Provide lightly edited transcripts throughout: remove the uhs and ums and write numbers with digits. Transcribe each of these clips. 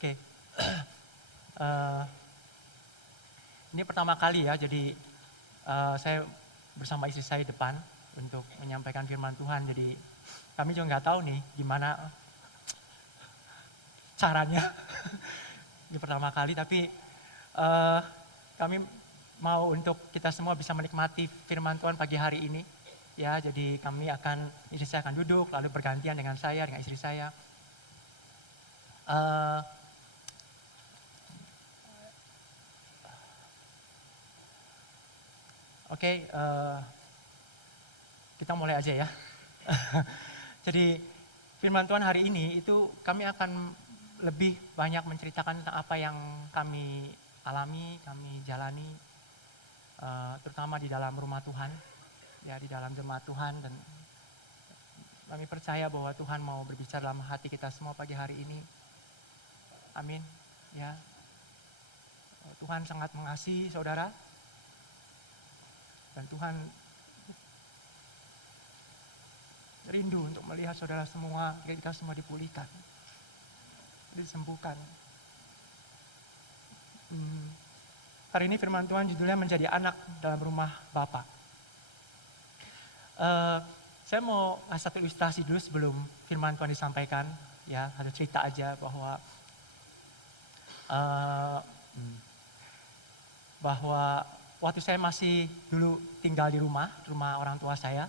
Oke. Eh, Ini pertama kali ya, jadi saya bersama istri saya depan untuk menyampaikan firman Tuhan. Jadi kami juga nggak tahu nih gimana caranya. Ini pertama kali, tapi kami mau untuk kita semua bisa menikmati firman Tuhan pagi hari ini. Ya, jadi istri saya akan duduk, lalu bergantian dengan saya, dengan istri saya. Oke, kita mulai aja ya. Jadi firman Tuhan hari ini itu kami akan lebih banyak menceritakan tentang apa yang kami alami, kami jalani, terutama di dalam rumah Tuhan, ya di dalam jemaat Tuhan, dan kami percaya bahwa Tuhan mau berbicara dalam hati kita semua pagi hari ini. Amin. Ya, Tuhan sangat mengasihi saudara, dan Tuhan rindu untuk melihat saudara semua, kita semua dipulihkan, disembuhkan. Hari ini firman Tuhan judulnya menjadi anak dalam rumah Bapa. Saya mau kasih satu ilustrasi dulu sebelum firman Tuhan disampaikan. Ya, ada cerita aja bahwa waktu saya masih dulu tinggal di rumah orang tua saya,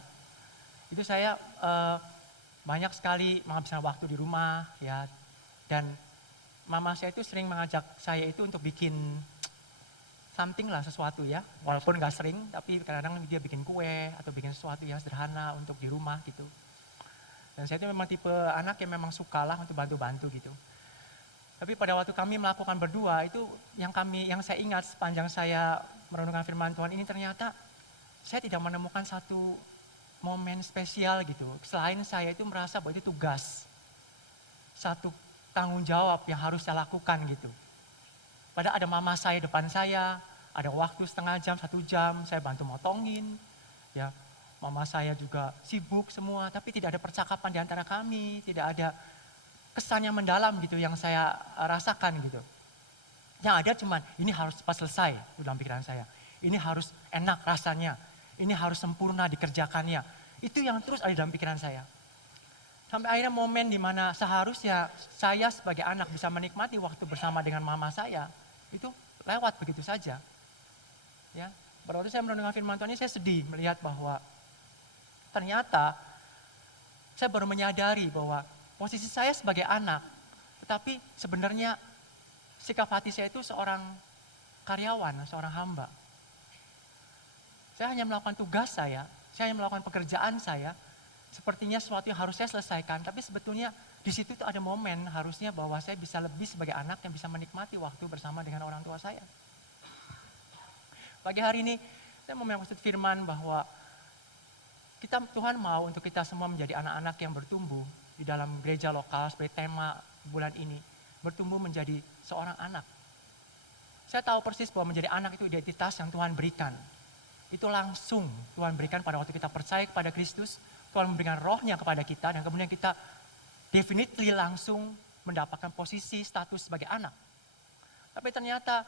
itu saya banyak sekali menghabiskan waktu di rumah, ya, dan mama saya itu sering mengajak saya itu untuk bikin something lah, sesuatu ya, walaupun nggak sering, tapi kadang-kadang dia bikin kue atau bikin sesuatu yang sederhana untuk di rumah gitu. Dan saya itu memang tipe anak yang memang suka lah untuk bantu-bantu gitu. Tapi pada waktu kami melakukan berdua itu yang saya ingat sepanjang saya merenungkan firman Tuhan ini, ternyata saya tidak menemukan satu momen spesial gitu. Selain saya itu merasa bahwa itu tugas, satu tanggung jawab yang harus saya lakukan gitu. Padahal ada mama saya depan saya, ada waktu setengah jam, 1 jam, saya bantu motongin. Ya, mama saya juga sibuk semua, tapi tidak ada percakapan di antara kami, tidak ada kesan yang mendalam gitu yang saya rasakan gitu. Yang ada cuman, ini harus cepat selesai dalam pikiran saya. Ini harus enak rasanya, ini harus sempurna dikerjakannya. Itu yang terus ada dalam pikiran saya. Sampai akhirnya momen di mana seharusnya saya sebagai anak bisa menikmati waktu bersama dengan mama saya, itu lewat begitu saja. Ya, pada waktu saya merenungkan firman Tuhan ini, saya sedih melihat bahwa ternyata saya baru menyadari bahwa posisi saya sebagai anak, tetapi sebenarnya sikap hati saya itu seorang karyawan, seorang hamba. Saya hanya melakukan tugas saya hanya melakukan pekerjaan saya, sepertinya sesuatu yang harus saya selesaikan, tapi sebetulnya di situ tuh ada momen harusnya bahwa saya bisa lebih sebagai anak yang bisa menikmati waktu bersama dengan orang tua saya. Pagi hari ini saya mau maksud firman bahwa Tuhan mau untuk kita semua menjadi anak-anak yang bertumbuh di dalam gereja lokal sebagai tema bulan ini, bertumbuh menjadi seorang anak. Saya tahu persis bahwa menjadi anak itu identitas yang Tuhan berikan. Itu langsung Tuhan berikan pada waktu kita percaya kepada Kristus. Tuhan memberikan rohnya kepada kita, dan kemudian kita definitely langsung mendapatkan posisi status sebagai anak. Tapi ternyata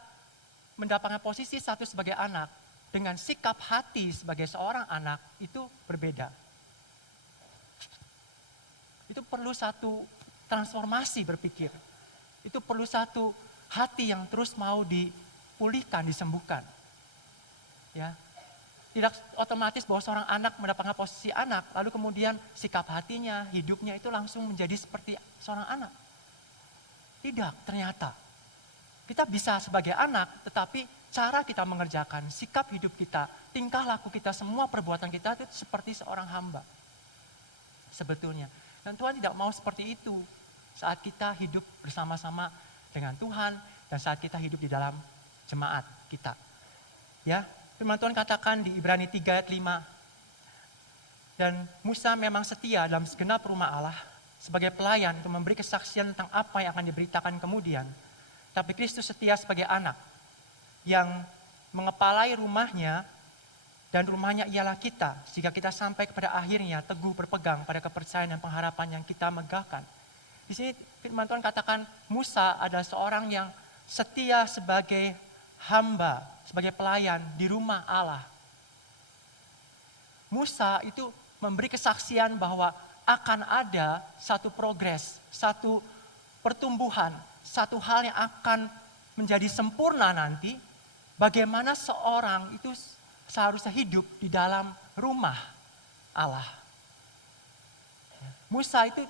mendapatkan posisi status sebagai anak dengan sikap hati sebagai seorang anak itu berbeda. Itu perlu satu transformasi berpikir. Itu perlu satu hati yang terus mau dipulihkan, disembuhkan. Ya. Tidak otomatis bahwa seorang anak mendapatkan posisi anak, lalu kemudian sikap hatinya, hidupnya itu langsung menjadi seperti seorang anak. Tidak, ternyata. Kita bisa sebagai anak, tetapi cara kita mengerjakan, sikap hidup kita, tingkah laku kita, semua perbuatan kita itu seperti seorang hamba. Sebetulnya. Dan Tuhan tidak mau seperti itu saat kita hidup bersama-sama dengan Tuhan dan saat kita hidup di dalam jemaat kita. Ya. Firman Tuhan katakan di Ibrani 3 ayat 5. Dan Musa memang setia dalam segenap rumah Allah sebagai pelayan untuk memberi kesaksian tentang apa yang akan diberitakan kemudian. Tapi Kristus setia sebagai anak yang mengepalai rumahnya, dan rumahnya ialah kita, jika kita sampai kepada akhirnya teguh berpegang pada kepercayaan dan pengharapan yang kita megahkan. Di Di sini firman Tuhan katakan Musa adalah seorang yang setia sebagai hamba, sebagai pelayan di rumah Allah. Musa itu memberi kesaksian bahwa akan ada satu progres, satu pertumbuhan, satu hal yang akan menjadi sempurna nanti, bagaimana seorang itu seharusnya hidup di dalam rumah Allah. Musa itu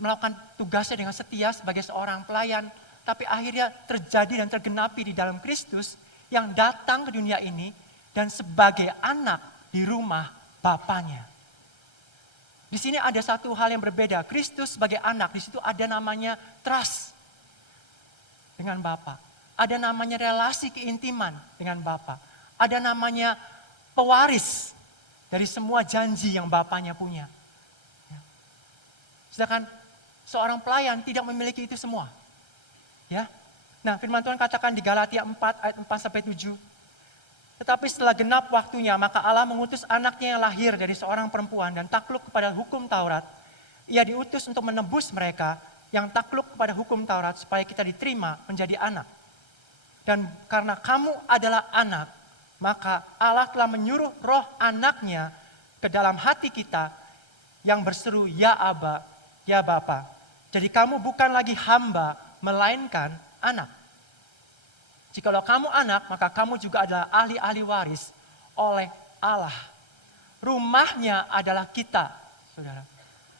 melakukan tugasnya dengan setia sebagai seorang pelayan, tapi akhirnya terjadi dan tergenapi di dalam Kristus yang datang ke dunia ini dan sebagai anak di rumah Bapanya. Di sini ada satu hal yang berbeda. Kristus sebagai anak, di situ ada namanya trust dengan Bapa. Ada namanya relasi keintiman dengan Bapa. Ada namanya pewaris dari semua janji yang Bapanya punya. Sedangkan seorang pelayan tidak memiliki itu semua. Ya. Nah, firman Tuhan katakan di Galatia 4 ayat 4-7. Tetapi setelah genap waktunya, maka Allah mengutus anaknya yang lahir dari seorang perempuan dan takluk kepada hukum Taurat. Ia diutus untuk menebus mereka yang takluk kepada hukum Taurat supaya kita diterima menjadi anak. Dan karena kamu adalah anak, maka Allah telah menyuruh roh anaknya ke dalam hati kita yang berseru, ya Aba, ya Bapa. Jadi kamu bukan lagi hamba, melainkan anak. Jikalau kamu anak, maka kamu juga adalah ahli-ahli waris oleh Allah. Rumahnya adalah kita, saudara.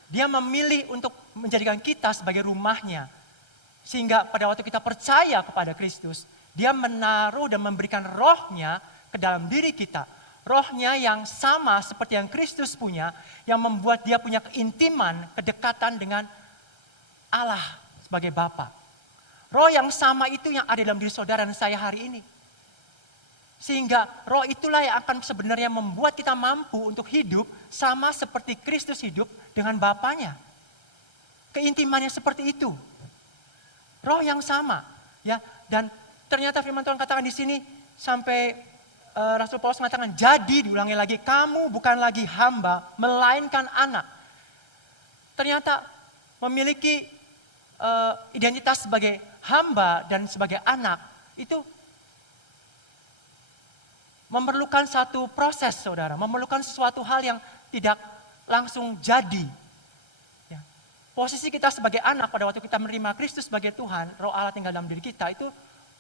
Dia memilih untuk menjadikan kita sebagai rumahnya. Sehingga pada waktu kita percaya kepada Kristus, dia menaruh dan memberikan rohnya ke dalam diri kita. Rohnya yang sama seperti yang Kristus punya, yang membuat dia punya keintiman, kedekatan dengan Allah sebagai Bapa. Roh yang sama itu yang ada dalam diri saudara dan saya hari ini. Sehingga roh itulah yang akan sebenarnya membuat kita mampu untuk hidup sama seperti Kristus hidup dengan Bapanya. Keintimannya seperti itu. Roh yang sama. Ya, dan ternyata firman Tuhan katakan di sini sampai Rasul Paulus mengatakan, jadi diulangi lagi, kamu bukan lagi hamba, melainkan anak. Ternyata memiliki identitas sebagai hamba dan sebagai anak itu memerlukan satu proses, saudara. Memerlukan sesuatu hal yang tidak langsung jadi. Ya. Posisi kita sebagai anak pada waktu kita menerima Kristus sebagai Tuhan, roh Allah tinggal dalam diri kita itu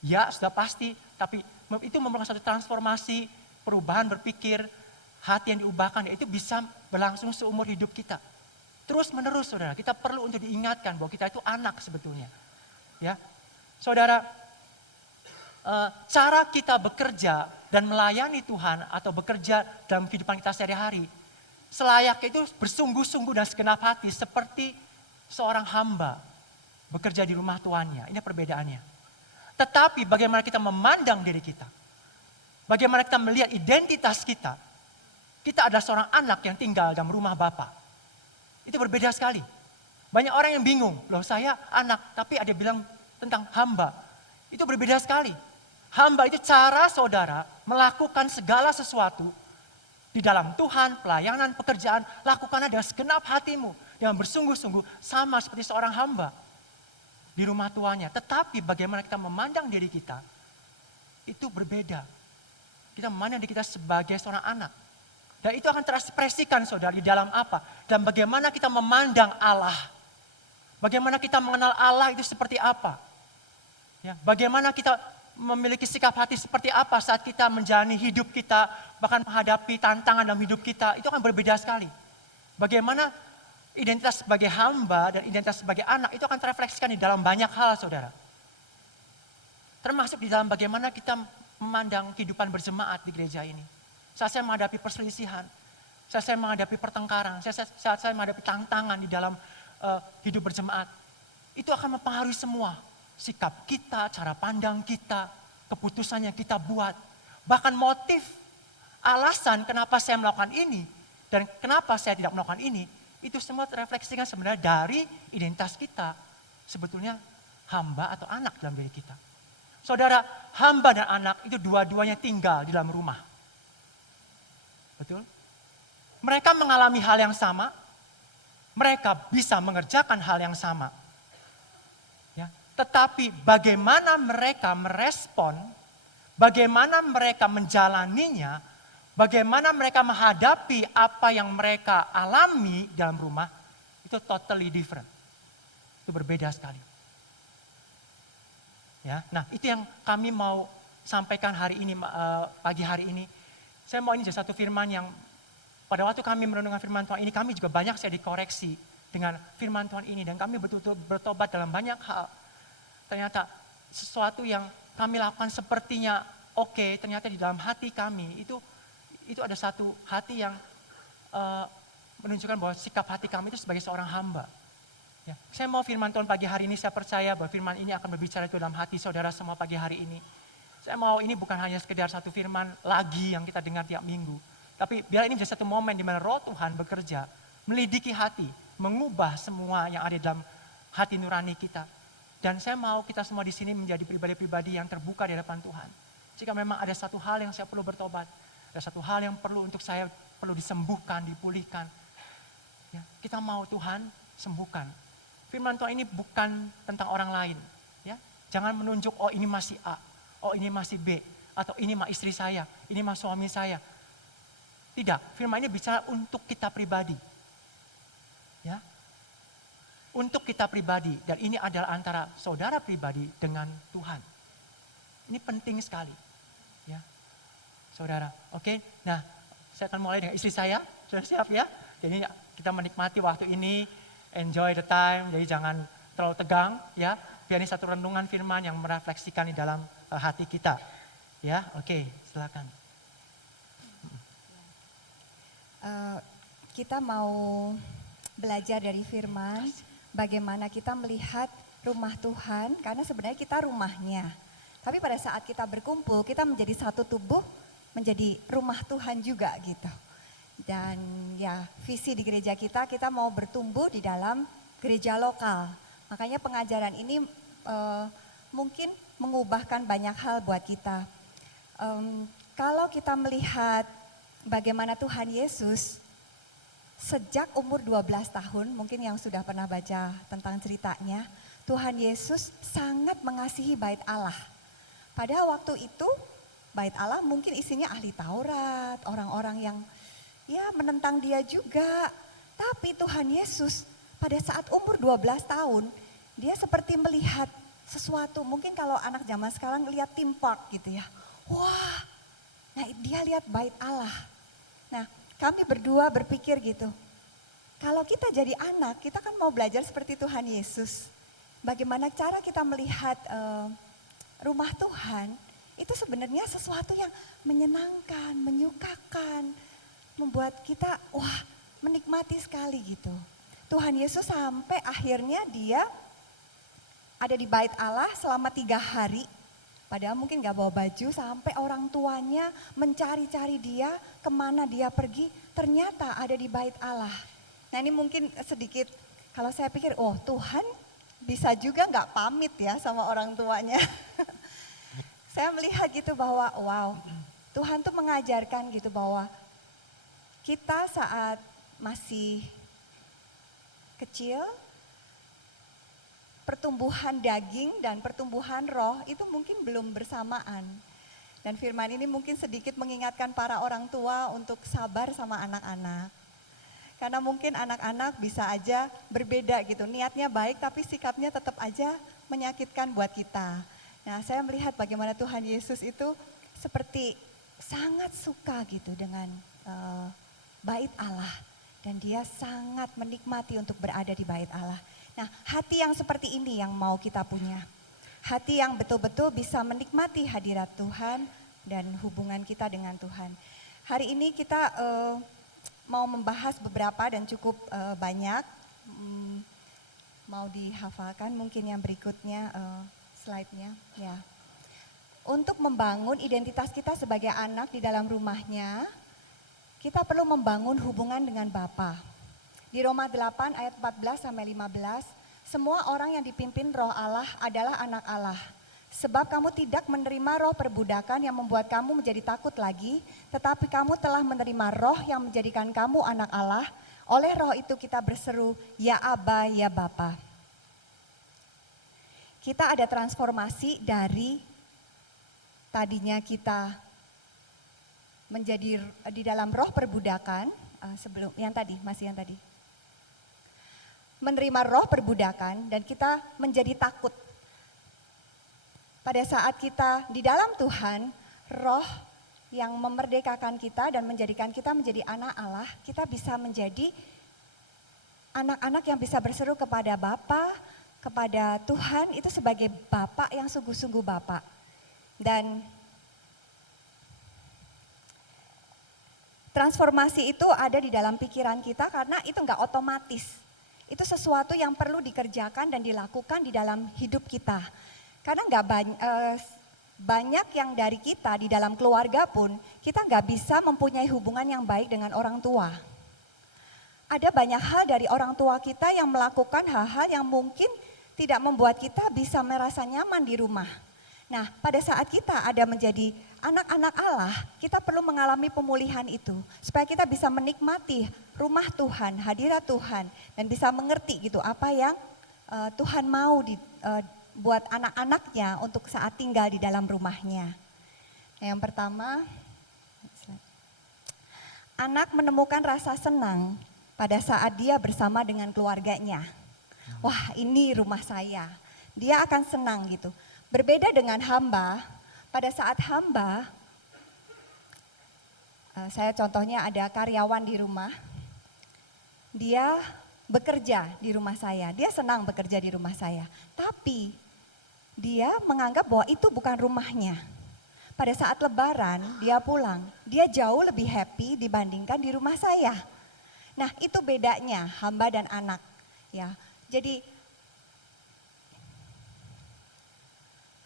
ya sudah pasti. Tapi itu memerlukan satu transformasi, perubahan berpikir, hati yang diubahkan. Itu bisa berlangsung seumur hidup kita. Terus menerus, saudara. Kita perlu untuk diingatkan bahwa kita itu anak sebetulnya. Ya, saudara, cara kita bekerja dan melayani Tuhan atau bekerja dalam kehidupan kita sehari-hari, selayaknya itu bersungguh-sungguh dan segenap hati seperti seorang hamba bekerja di rumah tuannya. Ini perbedaannya. Tetapi bagaimana kita memandang diri kita, bagaimana kita melihat identitas kita, kita adalah seorang anak yang tinggal dalam rumah Bapa. Itu berbeda sekali. Banyak orang yang bingung, loh saya anak, tapi ada bilang tentang hamba. Itu berbeda sekali. Hamba itu cara saudara melakukan segala sesuatu di dalam Tuhan, pelayanan, pekerjaan, lakukannya dengan segenap hatimu, dengan bersungguh-sungguh sama seperti seorang hamba di rumah tuannya. Tetapi bagaimana kita memandang diri kita, itu berbeda. Kita memandang diri kita sebagai seorang anak. Dan itu akan terekspresikan saudara di dalam apa? Dan bagaimana kita memandang Allah. Bagaimana kita mengenal Allah itu seperti apa? Ya, bagaimana kita memiliki sikap hati seperti apa saat kita menjalani hidup kita, bahkan menghadapi tantangan dalam hidup kita, itu akan berbeda sekali. Bagaimana identitas sebagai hamba dan identitas sebagai anak itu akan terefleksikan di dalam banyak hal, saudara. Termasuk di dalam bagaimana kita memandang kehidupan berjemaat di gereja ini. Saat saya menghadapi perselisihan, saat saya menghadapi pertengkaran, saat saya menghadapi tantangan di dalam hidup berjemaat, itu akan mempengaruhi semua. Sikap kita, cara pandang kita, keputusan yang kita buat. Bahkan motif, alasan kenapa saya melakukan ini dan kenapa saya tidak melakukan ini, itu semua terefleksikan sebenarnya dari identitas kita. Sebetulnya hamba atau anak dalam diri kita. Saudara, hamba dan anak itu dua-duanya tinggal di dalam rumah. Betul? Mereka mengalami hal yang sama, mereka bisa mengerjakan hal yang sama. Tetapi bagaimana mereka merespon, bagaimana mereka menjalaninya, bagaimana mereka menghadapi apa yang mereka alami dalam rumah, itu totally different. Itu berbeda sekali. Ya, nah itu yang kami mau sampaikan hari ini, pagi hari ini. Saya mau ini jadi satu firman yang pada waktu kami merenungkan firman Tuhan ini, kami juga banyak saya dikoreksi dengan firman Tuhan ini. Dan kami betul-betul bertobat dalam banyak hal. Ternyata sesuatu yang kami lakukan sepertinya oke, ternyata di dalam hati kami itu ada satu hati yang menunjukkan bahwa sikap hati kami itu sebagai seorang hamba. Ya, saya mau firman Tuhan pagi hari ini, saya percaya bahwa firman ini akan berbicara itu dalam hati saudara semua pagi hari ini. Saya mau ini bukan hanya sekedar satu firman lagi yang kita dengar tiap minggu. Tapi biar ini menjadi satu momen di mana roh Tuhan bekerja, melidiki hati, mengubah semua yang ada dalam hati nurani kita. Dan saya mau kita semua di sini menjadi pribadi-pribadi yang terbuka di hadapan Tuhan. Jika memang ada satu hal yang saya perlu bertobat, ada satu hal yang perlu untuk saya perlu disembuhkan, dipulihkan. Ya, kita mau Tuhan sembuhkan. Firman Tuhan ini bukan tentang orang lain. Ya. Jangan menunjuk, oh ini masih A, oh ini masih B, atau ini mah istri saya, ini mah suami saya. Tidak, firman ini bicara untuk kita pribadi. Ya. Untuk kita pribadi, dan ini adalah antara saudara pribadi dengan Tuhan. Ini penting sekali. Ya. Saudara, oke. Nah, saya akan mulai dengan istri saya. Sudah siap ya? Jadi kita menikmati waktu ini, enjoy the time, jadi jangan terlalu tegang ya. Biar ini satu renungan firman yang merefleksikan di dalam hati kita. Ya, oke, silakan. Kita mau belajar dari firman, bagaimana kita melihat rumah Tuhan, karena sebenarnya kita rumahnya. Tapi pada saat kita berkumpul, kita menjadi satu tubuh, menjadi rumah Tuhan juga gitu. Dan ya visi di gereja kita mau bertumbuh di dalam gereja lokal. Makanya pengajaran ini mungkin mengubahkan banyak hal buat kita. Kalau kita melihat bagaimana Tuhan Yesus sejak umur 12 tahun, mungkin yang sudah pernah baca tentang ceritanya, Tuhan Yesus sangat mengasihi bait Allah. Pada waktu itu bait Allah mungkin isinya ahli Taurat, orang-orang yang ya menentang dia juga. Tapi Tuhan Yesus pada saat umur 12 tahun, dia seperti melihat sesuatu. Mungkin kalau anak zaman sekarang lihat theme park gitu ya. Wah, nah dia lihat bait Allah. Nah kami berdua berpikir gitu. Kalau kita jadi anak, kita kan mau belajar seperti Tuhan Yesus. Bagaimana cara kita melihat rumah Tuhan, itu sebenarnya sesuatu yang menyenangkan, menyukakan, membuat kita wah menikmati sekali gitu. Tuhan Yesus sampai akhirnya dia ada di bait Allah selama 3 hari. Padahal mungkin gak bawa baju, sampai orang tuanya mencari-cari dia, kemana dia pergi, ternyata ada di bait Allah. Nah ini mungkin sedikit, kalau saya pikir, oh Tuhan bisa juga gak pamit ya sama orang tuanya. Saya melihat gitu bahwa wow, Tuhan tuh mengajarkan gitu bahwa kita saat masih kecil, pertumbuhan daging dan pertumbuhan roh itu mungkin belum bersamaan. Dan firman ini mungkin sedikit mengingatkan para orang tua untuk sabar sama anak-anak. Karena mungkin anak-anak bisa aja berbeda gitu, niatnya baik tapi sikapnya tetap aja menyakitkan buat kita. Nah saya melihat bagaimana Tuhan Yesus itu seperti sangat suka gitu dengan bait Allah. Dan dia sangat menikmati untuk berada di bait Allah. Nah hati yang seperti ini yang mau kita punya. Hati yang betul-betul bisa menikmati hadirat Tuhan dan hubungan kita dengan Tuhan. Hari ini kita mau membahas beberapa dan cukup banyak. Mau dihafalkan mungkin yang berikutnya slide-nya. Ya. Untuk membangun identitas kita sebagai anak di dalam rumahnya, kita perlu membangun hubungan dengan Bapa. Di Roma 8 ayat 14 sampai 15, semua orang yang dipimpin roh Allah adalah anak Allah. Sebab kamu tidak menerima roh perbudakan yang membuat kamu menjadi takut lagi, tetapi kamu telah menerima roh yang menjadikan kamu anak Allah. Oleh roh itu kita berseru, ya Aba, ya Bapa. kita ada transformasi dari tadinya kita menjadi di dalam roh perbudakan, sebelum yang tadi, masih yang tadi. Menerima roh perbudakan dan kita menjadi takut. Pada saat kita di dalam Tuhan, roh yang memerdekakan kita dan menjadikan kita menjadi anak Allah, kita bisa menjadi anak-anak yang bisa berseru kepada Bapa, kepada Tuhan itu sebagai Bapa yang sungguh-sungguh Bapa. Dan transformasi itu ada di dalam pikiran kita karena itu enggak otomatis. Itu sesuatu yang perlu dikerjakan dan dilakukan di dalam hidup kita. Karena enggak banyak yang dari kita di dalam keluarga pun kita enggak bisa mempunyai hubungan yang baik dengan orang tua. Ada banyak hal dari orang tua kita yang melakukan hal-hal yang mungkin tidak membuat kita bisa merasa nyaman di rumah. Nah, pada saat kita ada menjadi anak-anak Allah, kita perlu mengalami pemulihan itu. Supaya kita bisa menikmati rumah Tuhan, hadirat Tuhan. Dan bisa mengerti gitu apa yang Tuhan mau buat anak-anaknya untuk saat tinggal di dalam rumahnya. Yang pertama, anak menemukan rasa senang pada saat dia bersama dengan keluarganya. Wah, ini rumah saya. Dia akan senang gitu. Berbeda dengan hamba, pada saat hamba, saya contohnya ada karyawan di rumah, dia bekerja di rumah saya, dia senang bekerja di rumah saya. Tapi dia menganggap bahwa itu bukan rumahnya. Pada saat lebaran dia pulang, dia jauh lebih happy dibandingkan di rumah saya. Nah itu bedanya hamba dan anak. Ya, jadi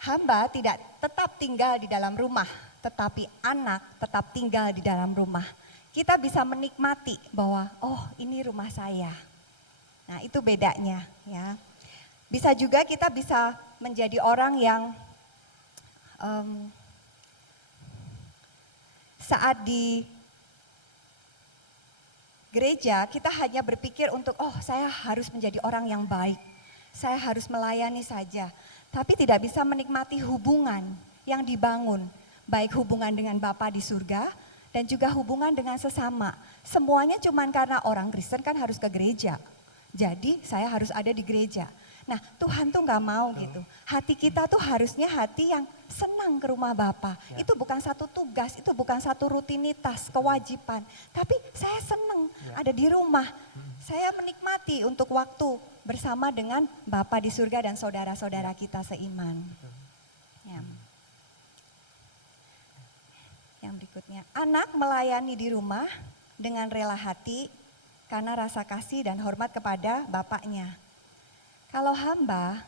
hamba tidak tetap tinggal di dalam rumah, tetapi anak tetap tinggal di dalam rumah. Kita bisa menikmati bahwa oh ini rumah saya. Nah itu bedanya ya. Bisa juga kita bisa menjadi orang yang saat di gereja kita hanya berpikir untuk oh saya harus menjadi orang yang baik. Saya harus melayani saja. Tapi tidak bisa menikmati hubungan yang dibangun. Baik hubungan dengan Bapa di surga dan juga hubungan dengan sesama. Semuanya cuma karena orang Kristen kan harus ke gereja. Jadi saya harus ada di gereja. Nah Tuhan tuh gak mau gitu. Hati kita tuh harusnya hati yang senang ke rumah Bapa. Itu bukan satu tugas, itu bukan satu rutinitas, kewajiban. Tapi saya senang ada di rumah. Saya menikmati untuk waktu bersama dengan Bapa di surga dan saudara-saudara kita seiman. Ya. Yang berikutnya, anak melayani di rumah dengan rela hati karena rasa kasih dan hormat kepada bapaknya. Kalau hamba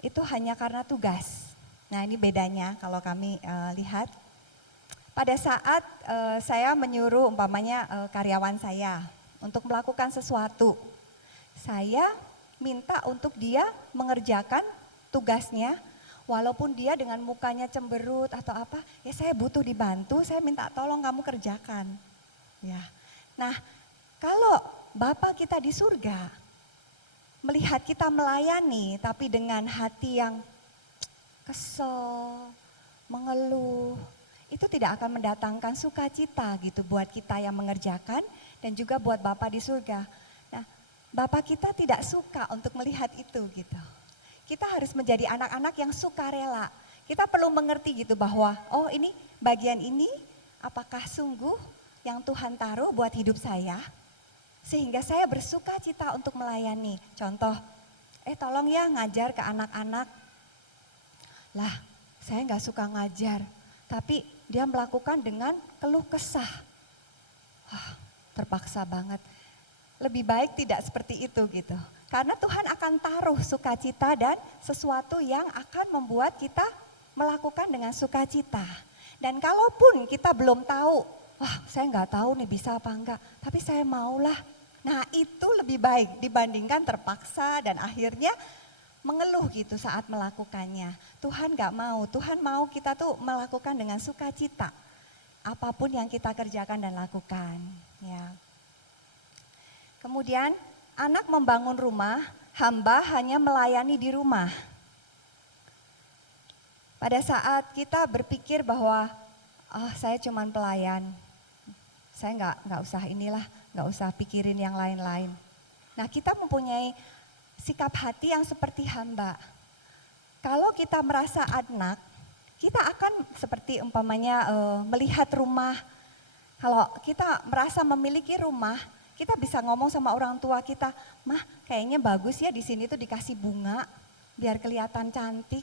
itu hanya karena tugas. Nah ini bedanya kalau kami lihat. Pada saat saya menyuruh umpamanya karyawan saya untuk melakukan sesuatu, saya minta untuk dia mengerjakan tugasnya, walaupun dia dengan mukanya cemberut atau apa, ya saya butuh dibantu, saya minta tolong kamu kerjakan. Ya. Nah, kalau Bapa kita di surga melihat kita melayani tapi dengan hati yang kesel, mengeluh, itu tidak akan mendatangkan sukacita gitu buat kita yang mengerjakan dan juga buat Bapa di surga. Nah, Bapa kita tidak suka untuk melihat itu gitu. Kita harus menjadi anak-anak yang sukarela. Kita perlu mengerti gitu bahwa oh ini bagian ini apakah sungguh yang Tuhan taruh buat hidup saya? Sehingga saya bersuka cita untuk melayani. Contoh, tolong ya ngajar ke anak-anak. Lah, saya nggak suka ngajar. Tapi dia melakukan dengan keluh kesah. Wah, terpaksa banget. Lebih baik tidak seperti itu gitu. Karena Tuhan akan taruh sukacita dan sesuatu yang akan membuat kita melakukan dengan sukacita. Dan kalaupun kita belum tahu, wah saya nggak tahu nih bisa apa enggak, tapi saya maulah. Nah itu lebih baik dibandingkan terpaksa dan akhirnya mengeluh gitu saat melakukannya. Tuhan nggak mau, Tuhan mau kita tuh melakukan dengan sukacita. Apapun yang kita kerjakan dan lakukan. Ya. Kemudian anak membangun rumah, hamba hanya melayani di rumah. Pada saat kita berpikir bahwa saya cuman pelayan, saya nggak usah inilah, nggak usah pikirin yang lain-lain. Nah, kita mempunyai sikap hati yang seperti hamba. Kalau kita merasa anak, kita akan seperti umpamanya melihat rumah. Kalau kita merasa memiliki rumah, kita bisa ngomong sama orang tua kita, "Mah, kayaknya bagus ya di sini tuh dikasih bunga biar kelihatan cantik."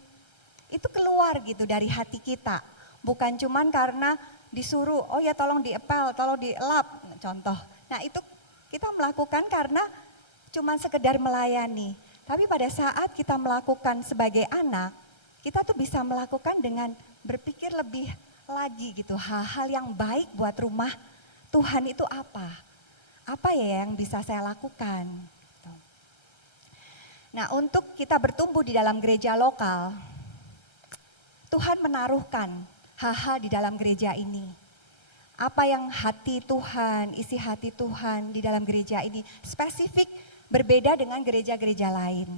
Itu keluar gitu dari hati kita. Bukan cuman karena disuruh, "Oh ya tolong diepel, tolong dielap." Contoh. Nah, itu kita melakukan karena cuman sekedar melayani. Tapi pada saat kita melakukan sebagai anak, kita tuh bisa melakukan dengan berpikir lebih lagi gitu. Hal-hal yang baik buat rumah Tuhan itu apa? Apa ya yang bisa saya lakukan? Gitu. Nah, untuk kita bertumbuh di dalam gereja lokal, Tuhan menaruhkan hal-hal di dalam gereja ini. Apa yang hati Tuhan, isi hati Tuhan di dalam gereja ini spesifik berbeda dengan gereja-gereja lain.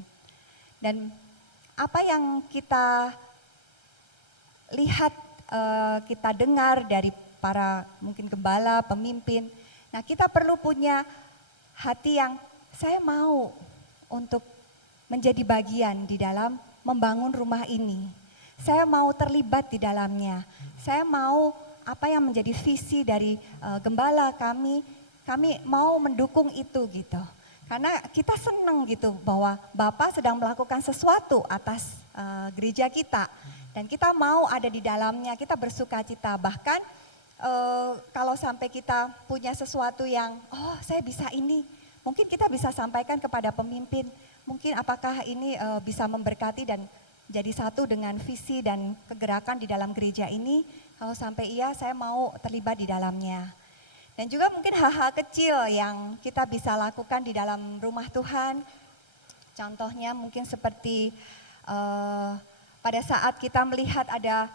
Dan apa yang kita lihat, kita dengar dari para mungkin gembala, pemimpin. Nah, kita perlu punya hati yang saya mau untuk menjadi bagian di dalam membangun rumah ini. Saya mau terlibat di dalamnya. Saya mau apa yang menjadi visi dari gembala kami mau mendukung itu gitu. Karena kita senang gitu bahwa Bapak sedang melakukan sesuatu atas gereja kita. Dan kita mau ada di dalamnya, kita bersuka cita. Bahkan kalau sampai kita punya sesuatu yang, saya bisa ini. Mungkin kita bisa sampaikan kepada pemimpin, mungkin apakah ini bisa memberkati dan jadi satu dengan visi dan kegerakan di dalam gereja ini. Kalau sampai iya, saya mau terlibat di dalamnya. Dan juga mungkin hal-hal kecil yang kita bisa lakukan di dalam rumah Tuhan. Contohnya mungkin seperti pada saat kita melihat ada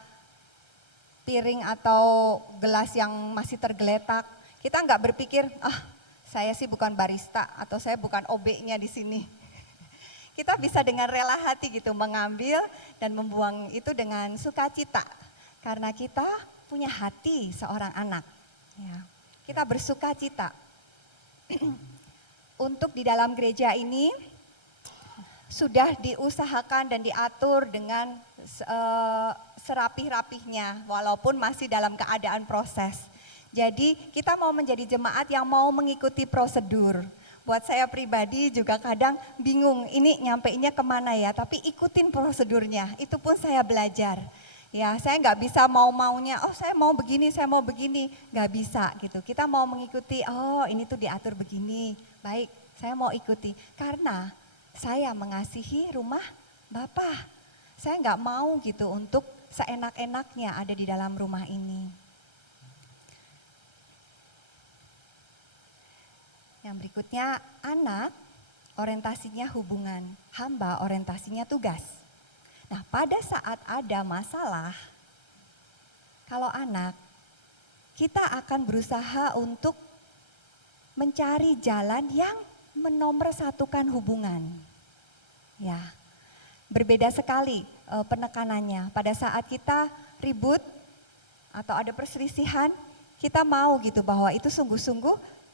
piring atau gelas yang masih tergeletak, kita nggak berpikir, saya sih bukan barista atau saya bukan OB-nya di sini. Kita bisa dengan rela hati gitu mengambil dan membuang itu dengan sukacita. Karena kita punya hati seorang anak. Ya. Kita bersuka cita. Untuk di dalam gereja ini sudah diusahakan dan diatur dengan serapih-rapihnya walaupun masih dalam keadaan proses. Jadi kita mau menjadi jemaat yang mau mengikuti prosedur. Buat saya pribadi juga kadang bingung ini nyampeinnya kemana ya, tapi ikutin prosedurnya, itu pun saya belajar. Ya, saya nggak bisa mau-maunya, saya mau begini, nggak bisa gitu. Kita mau mengikuti, ini tuh diatur begini, baik saya mau ikuti. Karena saya mengasihi rumah Bapak, saya nggak mau gitu untuk seenak-enaknya ada di dalam rumah ini. Yang berikutnya, anak orientasinya hubungan, hamba orientasinya tugas. Nah, pada saat ada masalah, kalau anak, kita akan berusaha untuk mencari jalan yang menomorsatukan hubungan. Ya, berbeda sekali penekanannya. Pada saat kita ribut atau ada perselisihan, kita mau gitu bahwa itu sungguh-sungguh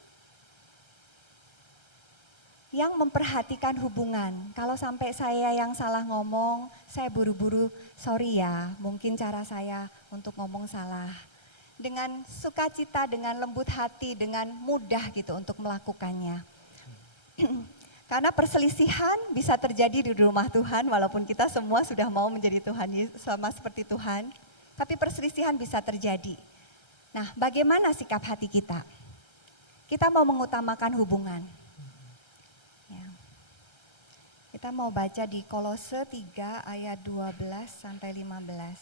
yang memperhatikan hubungan. Kalau sampai saya yang salah ngomong, saya buru-buru, sorry ya, mungkin cara saya untuk ngomong salah. Dengan sukacita, dengan lembut hati, dengan mudah gitu untuk melakukannya. Karena perselisihan bisa terjadi di rumah Tuhan, walaupun kita semua sudah mau menjadi Tuhan, sama seperti Tuhan. Tapi perselisihan bisa terjadi. Nah, bagaimana sikap hati kita? Kita mau mengutamakan hubungan. Kita mau baca di Kolose 3 ayat 12 sampai 15.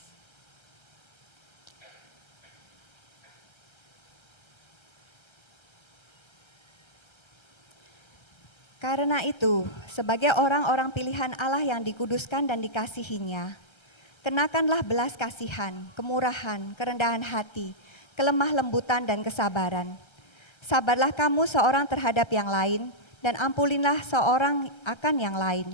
Karena itu, sebagai orang-orang pilihan Allah yang dikuduskan dan dikasihinya, kenakanlah belas kasihan, kemurahan, kerendahan hati, kelemah lembutan dan kesabaran. Sabarlah kamu seorang terhadap yang lain, dan ampuninlah seorang akan yang lain.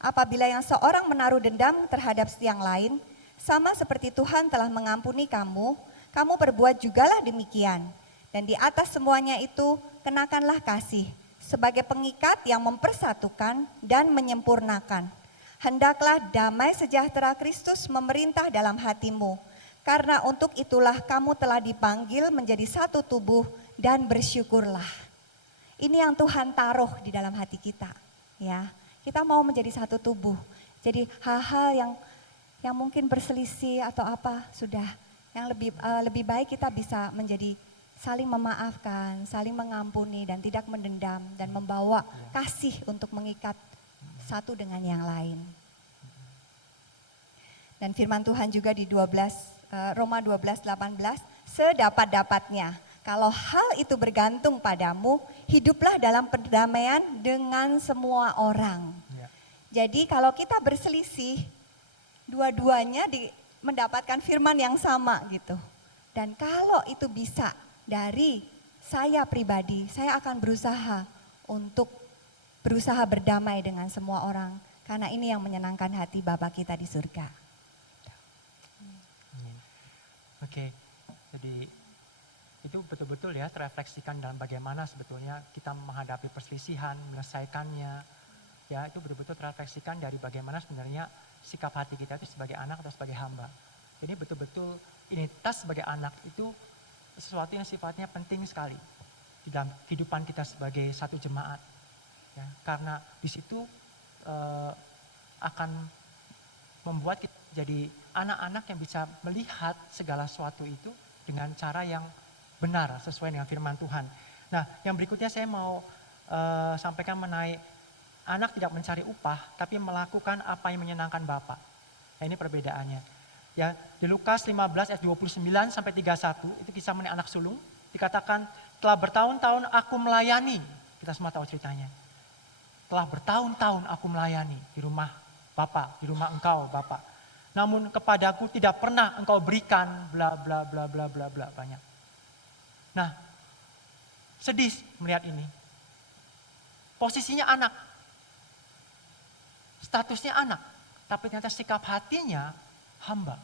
Apabila yang seorang menaruh dendam terhadap yang lain, Sama seperti Tuhan telah mengampuni kamu, kamu berbuat jugalah demikian. Dan di atas semuanya itu kenakanlah kasih sebagai pengikat yang mempersatukan dan menyempurnakan. Hendaklah damai sejahtera Kristus memerintah dalam hatimu, karena untuk itulah kamu telah dipanggil menjadi satu tubuh dan bersyukurlah. Ini yang Tuhan taruh di dalam hati kita, ya. Kita mau menjadi satu tubuh. Jadi hal-hal yang mungkin berselisih atau apa sudah, yang lebih baik kita bisa menjadi saling memaafkan, saling mengampuni dan tidak mendendam dan membawa kasih untuk mengikat satu dengan yang lain. Dan firman Tuhan juga di Roma 12:18, sedapat-dapatnya kalau hal itu bergantung padamu, hiduplah dalam perdamaian dengan semua orang. Jadi kalau kita berselisih, dua-duanya mendapatkan firman yang sama gitu. Dan kalau itu bisa dari saya pribadi, saya akan berusaha untuk berdamai dengan semua orang. Karena ini yang menyenangkan hati Bapa kita di surga. Oke, jadi itu betul-betul ya terefleksikan dalam bagaimana sebetulnya kita menghadapi perselisihan, menyelesaikannya. Ya, itu betul-betul terefleksikan dari bagaimana sebenarnya sikap hati kita itu sebagai anak atau sebagai hamba. Jadi betul-betul identitas sebagai anak itu sesuatu yang sifatnya penting sekali di dalam kehidupan kita sebagai satu jemaat. Ya, karena di situ akan membuat kita jadi anak-anak yang bisa melihat segala sesuatu itu dengan cara yang benar sesuai dengan firman Tuhan. Nah, yang berikutnya saya mau sampaikan mengenai anak tidak mencari upah tapi melakukan apa yang menyenangkan Bapa. Nah, ini perbedaannya. Ya, di Lukas 15 ayat 29 sampai 31 itu kisah mengenai anak sulung, dikatakan telah bertahun-tahun aku melayani. Kita semua tahu ceritanya. Telah bertahun-tahun aku melayani di rumah Bapa, di rumah engkau Bapa. Namun kepadaku tidak pernah engkau berikan bla bla bla bla bla bla banyak. Nah, sedih melihat ini. Posisinya anak. Statusnya anak, tapi ternyata sikap hatinya hamba.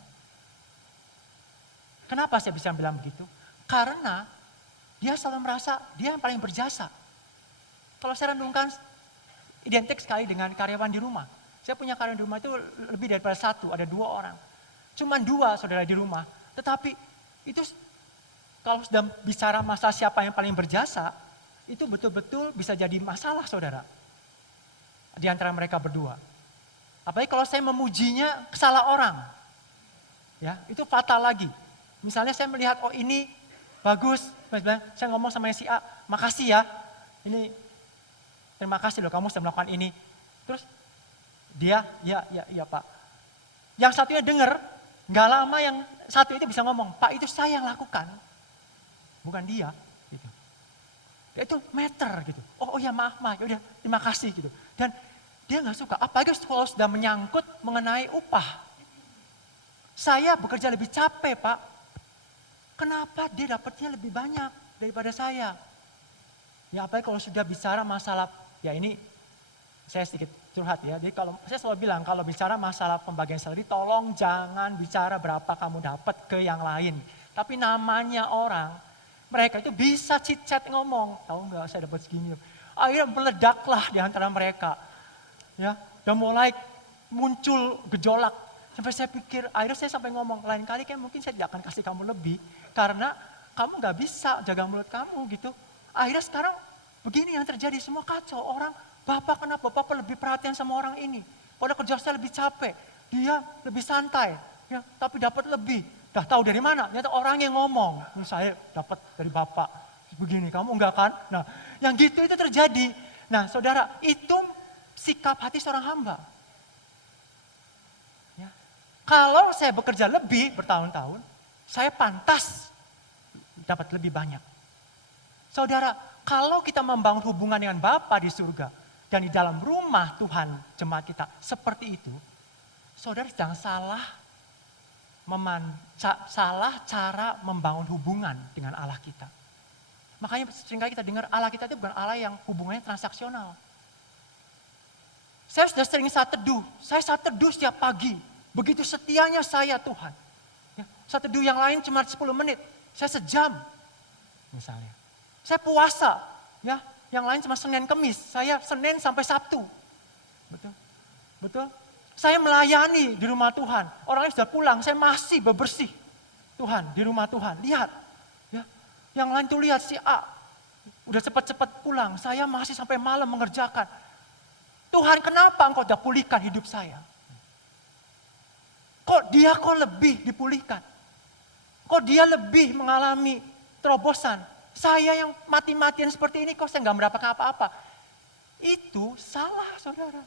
Kenapa saya bisa bilang begitu? Karena dia selalu merasa dia yang paling berjasa. Kalau saya renungkan, identik sekali dengan karyawan di rumah. Saya punya karyawan di rumah itu lebih daripada satu, ada 2 orang. Cuman 2 saudara di rumah. Tetapi itu kalau sudah bicara masalah siapa yang paling berjasa, itu betul-betul bisa jadi masalah saudara. Di antara mereka berdua. Apalagi kalau saya memujinya ke salah orang. Ya, itu fatal lagi. Misalnya saya melihat, oh ini bagus. Saya ngomong sama si A, makasih ya. Ini, terima kasih loh kamu sudah melakukan ini. Terus dia, ya Pak. Yang satunya dengar, gak lama yang satu itu bisa ngomong, Pak itu saya yang lakukan. Bukan dia. Gitu. Ya, itu meter gitu. Oh ya maaf, yaudah terima kasih gitu. Dan dia gak suka, apalagi kalau sudah menyangkut mengenai upah. Saya bekerja lebih capek Pak. Kenapa dia dapatnya lebih banyak daripada saya? Ya apalagi kalau sudah bicara masalah, ya ini saya sedikit curhat ya. Jadi kalau saya selalu bilang kalau bicara masalah pembagian salary tolong jangan bicara berapa kamu dapat ke yang lain. Tapi namanya orang, mereka itu bisa chit-chat ngomong. Tahu nggak saya dapat segini. Akhirnya meledaklah di antara mereka. Ya, udah mulai muncul gejolak. Sampai saya pikir, akhirnya saya sampai ngomong, lain kali kan mungkin saya tidak akan kasih kamu lebih. Karena kamu gak bisa jaga mulut kamu gitu. Akhirnya sekarang begini yang terjadi, semua kacau. Orang, Bapak kenapa? Bapak lebih perhatian sama orang ini. Pada kerja saya lebih capek, dia lebih santai. Ya, tapi dapat lebih. Dah tahu dari mana? Ternyata orang yang ngomong, saya dapat dari Bapak. Begini, kamu enggak kan? Nah, yang gitu itu terjadi. Nah saudara, itu sikap hati seorang hamba. Kalau saya bekerja lebih bertahun-tahun, saya pantas dapat lebih banyak. Saudara, kalau kita membangun hubungan dengan Bapa di surga dan di dalam rumah Tuhan jemaat kita seperti itu, saudara jangan salah cara membangun hubungan dengan Allah kita. Makanya seringkali kita dengar Allah kita itu bukan Allah yang hubungannya transaksional. Saya sudah sering saat teduh setiap pagi. Begitu setianya saya Tuhan. Ya, saya teduh yang lain cuma 10 menit, saya sejam misalnya. Saya puasa, ya, yang lain cuma Senin Kemis, saya Senin sampai Sabtu. Betul? Betul? Saya melayani di rumah Tuhan. Orangnya sudah pulang, saya masih bebersih. Tuhan, di rumah Tuhan. Lihat. Ya. Yang lain tuh lihat si A. Udah cepat-cepat pulang. Saya masih sampai malam mengerjakan. Tuhan, kenapa engkau tidak pulihkan hidup saya? Kok dia lebih dipulihkan? Kok dia lebih mengalami terobosan? Saya yang mati-matian seperti ini kok saya nggak mendapatkan apa-apa. Itu salah, saudara.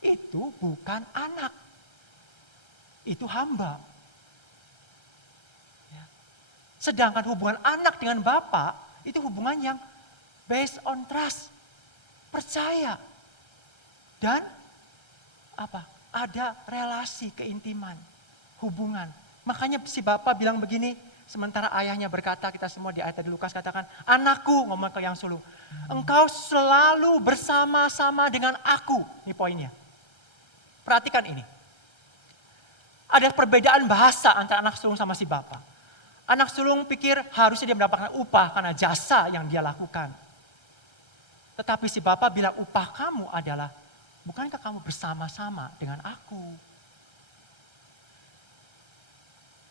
Itu bukan anak. Itu hamba. Ya. Sedangkan hubungan anak dengan Bapa itu hubungan yang based on trust. Percaya. Dan apa? Ada relasi keintiman. Hubungan. Makanya si Bapa bilang begini, sementara ayahnya berkata, kita semua di ayat tadi Lukas katakan, anakku, ngomong ke yang sulung, engkau selalu bersama-sama dengan aku. Ini poinnya. Perhatikan ini. Ada perbedaan bahasa antara anak sulung sama si Bapa. Anak sulung pikir harusnya dia mendapatkan upah karena jasa yang dia lakukan. Tetapi si Bapa bilang upah kamu adalah, bukankah kamu bersama-sama dengan aku?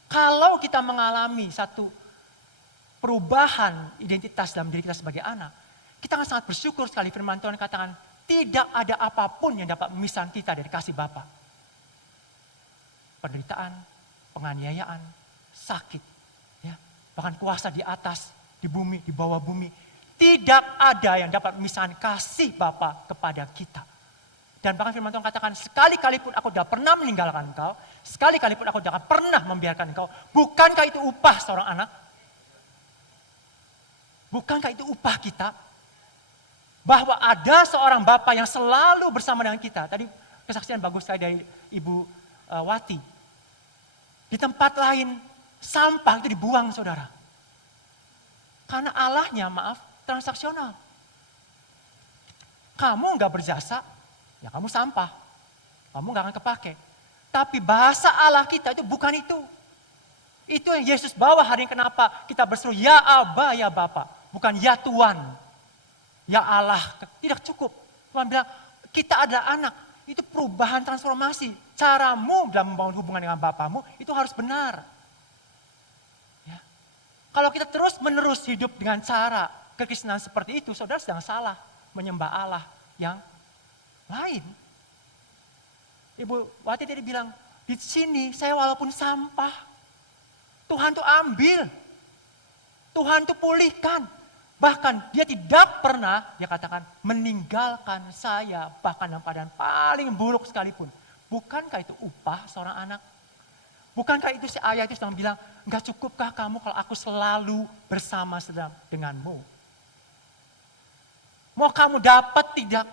Kalau kita mengalami satu perubahan identitas dalam diri kita sebagai anak, kita akan sangat bersyukur sekali firman Tuhan katakan, tidak ada apapun yang dapat memisahkan kita dari kasih Bapa. Penderitaan, penganiayaan, sakit, ya, bahkan kuasa di atas, di bumi, di bawah bumi. Tidak ada yang dapat memisahkan kasih Bapa kepada kita. Dan bahkan firman Tuhan katakan, sekali-kali pun aku tidak pernah meninggalkan engkau, sekali-kali pun aku tidak akan pernah membiarkan engkau. Bukankah itu upah seorang anak? Bukankah itu upah kita? Bahwa ada seorang Bapa yang selalu bersama dengan kita. Tadi kesaksian bagus sekali dari Ibu Wati. Di tempat lain sampah itu dibuang, saudara. Karena Allahnya, maaf, transaksional. Kamu nggak berjasa, ya kamu sampah. Kamu nggak akan kepake. Tapi bahasa Allah kita itu bukan itu. Itu yang Yesus bawa hari ini, kenapa kita berseru ya Aba, ya Bapa. Bukan ya Tuhan. Ya Allah, tidak cukup. Tuhan bilang, kita adalah anak. Itu perubahan transformasi. Caramu dalam membangun hubungan dengan Bapamu, itu harus benar. Ya. Kalau kita terus menerus hidup dengan cara kekristenan seperti itu, saudara sedang salah. Menyembah Allah yang lain. Ibu Wati tadi bilang, di sini saya walaupun sampah, Tuhan tuh ambil. Tuhan tuh pulihkan. Bahkan dia tidak pernah, dia katakan, meninggalkan saya bahkan dalam keadaan paling buruk sekalipun. Bukankah itu upah seorang anak? Bukankah itu si ayah itu sedang bilang, enggak cukupkah kamu kalau aku selalu bersama denganmu? Mau kamu dapat tidak?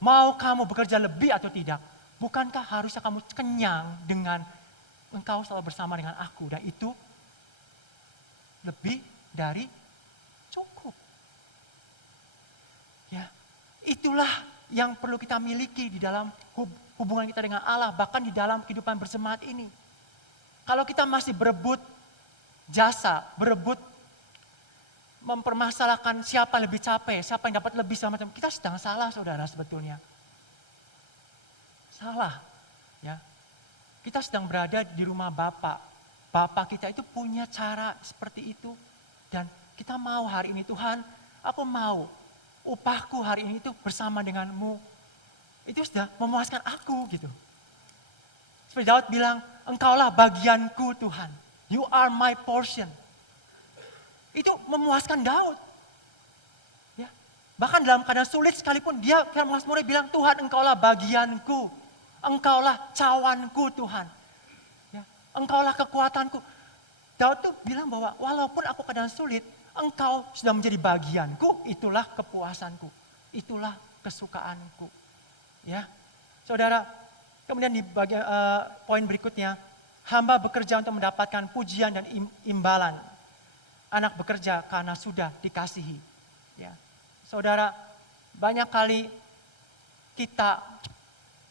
Mau kamu bekerja lebih atau tidak? Bukankah harusnya kamu kenyang dengan engkau selalu bersama dengan aku? Dan itu lebih dari cukup. Ya, itulah yang perlu kita miliki di dalam hubungan kita dengan Allah, bahkan di dalam kehidupan berjemaat ini. Kalau kita masih berebut jasa, berebut mempermasalahkan siapa yang lebih capek, siapa yang dapat lebih sama macam, kita sedang salah, saudara, sebetulnya. Salah, ya. Kita sedang berada di rumah Bapa. Bapa kita itu punya cara seperti itu, dan kita mau hari ini, Tuhan, aku mau upahku hari ini itu bersama denganmu. Itu sudah memuaskan aku gitu. Seperti Daud bilang, engkaulah bagianku Tuhan. You are my portion. Itu memuaskan Daud. Ya. Bahkan dalam keadaan sulit sekalipun dia Mazmurnya bilang, Tuhan engkaulah bagianku. Engkaulah cawanku Tuhan. Ya. Engkaulah kekuatanku. Daud tuh bilang bahwa walaupun aku keadaan sulit, engkau sudah menjadi bagianku, itulah kepuasanku, itulah kesukaanku. Ya, saudara, kemudian di bagian poin berikutnya, hamba bekerja untuk mendapatkan pujian dan imbalan. Anak bekerja karena sudah dikasihi. Ya, saudara, banyak kali kita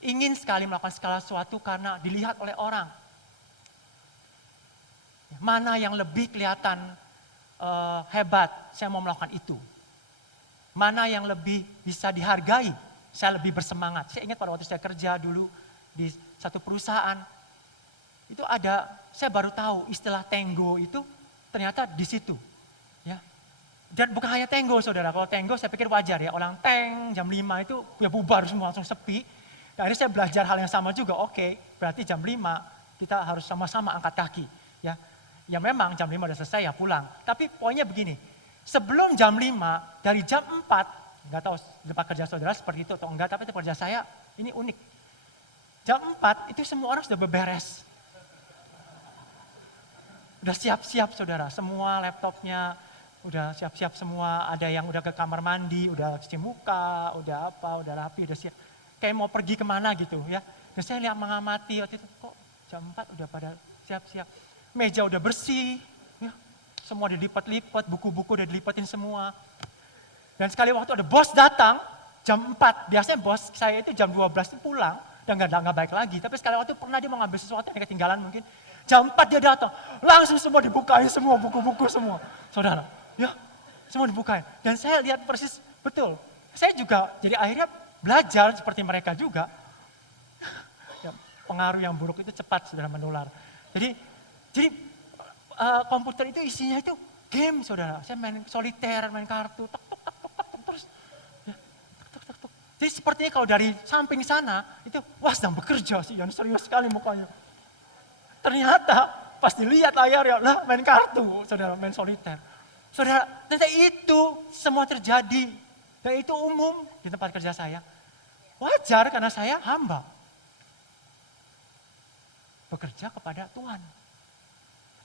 ingin sekali melakukan segala sesuatu karena dilihat oleh orang. Mana yang lebih kelihatan hebat, saya mau melakukan itu. Mana yang lebih bisa dihargai, saya lebih bersemangat. Saya ingat pada waktu saya kerja dulu di satu perusahaan, itu ada, saya baru tahu istilah tenggo itu ternyata di situ. Ya. Dan bukan hanya tenggo saudara, kalau tenggo saya pikir wajar ya, orang teng jam 5 itu ya bubar semua langsung sepi. Dan akhirnya saya belajar hal yang sama juga, oke, berarti jam 5 kita harus sama-sama angkat kaki. Ya memang jam 5 udah selesai ya pulang. Tapi poinnya begini, sebelum jam 5, dari jam 4, nggak tahu di tempat kerja saudara seperti itu atau enggak, tapi tempat kerja saya ini unik. Jam 4 itu semua orang sudah beberes. Udah siap-siap saudara, semua laptopnya udah siap-siap semua, ada yang udah ke kamar mandi, udah cuci muka, udah apa, udah rapi, udah siap. Kayak mau pergi kemana gitu ya. Dan saya lihat mengamati waktu itu, kok jam 4 udah pada siap-siap. Meja udah bersih, ya. Semua dilipat-lipat, buku-buku udah dilipatin semua. Dan sekali waktu ada bos datang, jam 4, biasanya bos saya itu jam 12 itu pulang, dan nggak baik lagi. Tapi sekali waktu pernah dia mau ngambil sesuatu yang ketinggalan mungkin, jam 4 dia datang, langsung semua dibukain semua, buku-buku semua. Saudara, ya semua dibukain. Dan saya lihat persis, betul, saya juga jadi akhirnya belajar seperti mereka juga. Ya, pengaruh yang buruk itu cepat saudara menular. Jadi komputer itu isinya itu game saudara. Saya main soliter, main kartu, tok tok tok tok tok terus. Ya, tok tok tok. Jadi sepertinya kalau dari samping sana itu wah sedang bekerja sih, dan serius sekali mukanya. Ternyata pas dilihat layar ya lah main kartu, saudara main soliter. Saudara, ternyata itu semua terjadi dan itu umum di tempat kerja saya. Wajar karena saya hamba. Bekerja kepada Tuhan.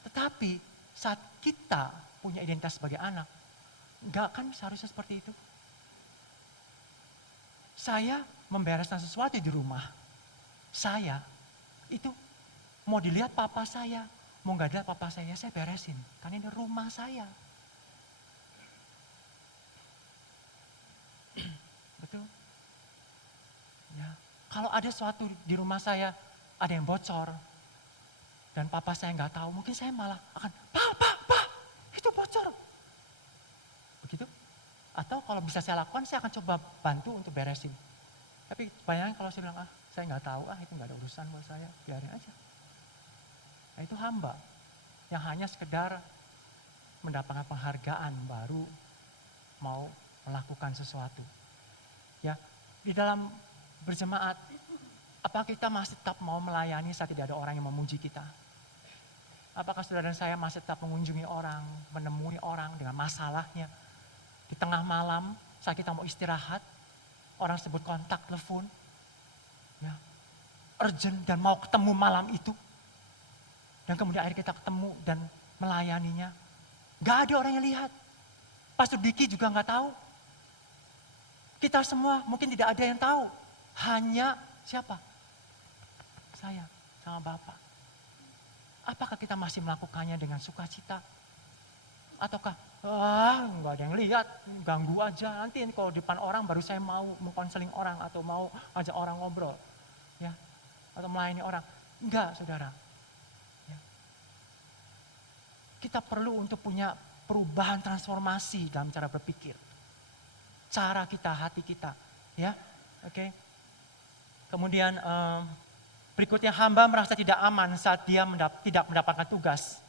Tetapi saat kita punya identitas sebagai anak, enggak kan seharusnya seperti itu. Saya membereskan sesuatu di rumah. Saya itu mau dilihat papa saya, mau nggak dilihat papa saya beresin. Karena ini rumah saya. Betul? Ya. Kalau ada sesuatu di rumah saya, ada yang bocor, dan papa saya nggak tahu, mungkin saya malah akan, Pak, itu bocor. Begitu? Atau kalau bisa saya lakukan, saya akan coba bantu untuk beresin. Tapi bayangin kalau saya bilang, saya nggak tahu, itu nggak ada urusan buat saya, biarin aja. Nah itu hamba, yang hanya sekedar mendapatkan penghargaan baru mau melakukan sesuatu. Ya, di dalam berjemaat, apakah kita masih tetap mau melayani saat tidak ada orang yang memuji kita? Apakah saudara dan saya masih tetap mengunjungi orang, menemui orang dengan masalahnya? Di tengah malam saat kita mau istirahat, orang sebut kontak telepon, ya, urgent dan mau ketemu malam itu. Dan kemudian akhirnya kita ketemu dan melayaninya. Gak ada orang yang lihat. Pastor Diki juga gak tahu. Kita semua mungkin tidak ada yang tahu. Hanya siapa? Saya sama Bapak. Apakah kita masih melakukannya dengan sukacita? Ataukah, nggak ada yang lihat, ganggu aja. Nanti kalau di depan orang baru saya mau mengkonseling orang atau mau ajak orang ngobrol. Ya, atau melayani orang. Enggak, saudara. Ya. Kita perlu untuk punya perubahan transformasi dalam cara berpikir. Cara kita, hati kita. Ya, oke. Kemudian berikutnya, hamba merasa tidak aman saat dia tidak mendapatkan tugas.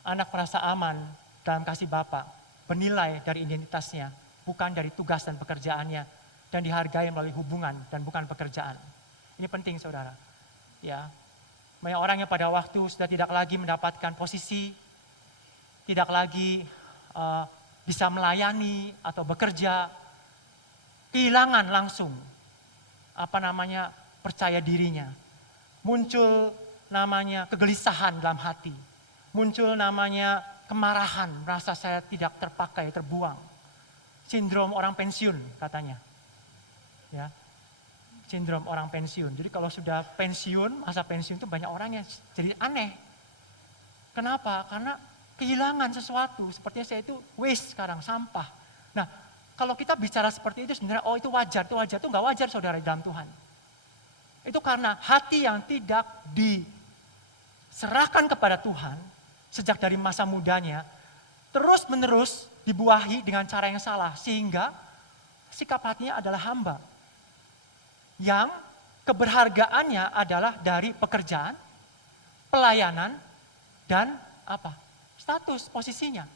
Anak merasa aman dalam kasih Bapa, bernilai dari identitasnya, bukan dari tugas dan pekerjaannya, dan dihargai melalui hubungan dan bukan pekerjaan. Ini penting saudara. Ya, banyak orang yang pada waktu sudah tidak lagi mendapatkan posisi, tidak lagi bisa melayani atau bekerja, kehilangan langsung percaya dirinya. Muncul namanya kegelisahan dalam hati. Muncul namanya kemarahan, merasa saya tidak terpakai, terbuang. Sindrom orang pensiun katanya. Ya. Sindrom orang pensiun. Jadi kalau sudah pensiun, masa pensiun itu banyak orang yang jadi aneh. Kenapa? Karena kehilangan sesuatu. Sepertinya saya itu waste sekarang, sampah. Nah, kalau kita bicara seperti itu sebenarnya, itu wajar. Itu nggak wajar saudara di dalam Tuhan. Itu karena hati yang tidak serahkan kepada Tuhan sejak dari masa mudanya, terus menerus dibuahi dengan cara yang salah, sehingga sikap hatinya adalah hamba. Yang keberhargaannya adalah dari pekerjaan, pelayanan, dan apa? Status, posisinya.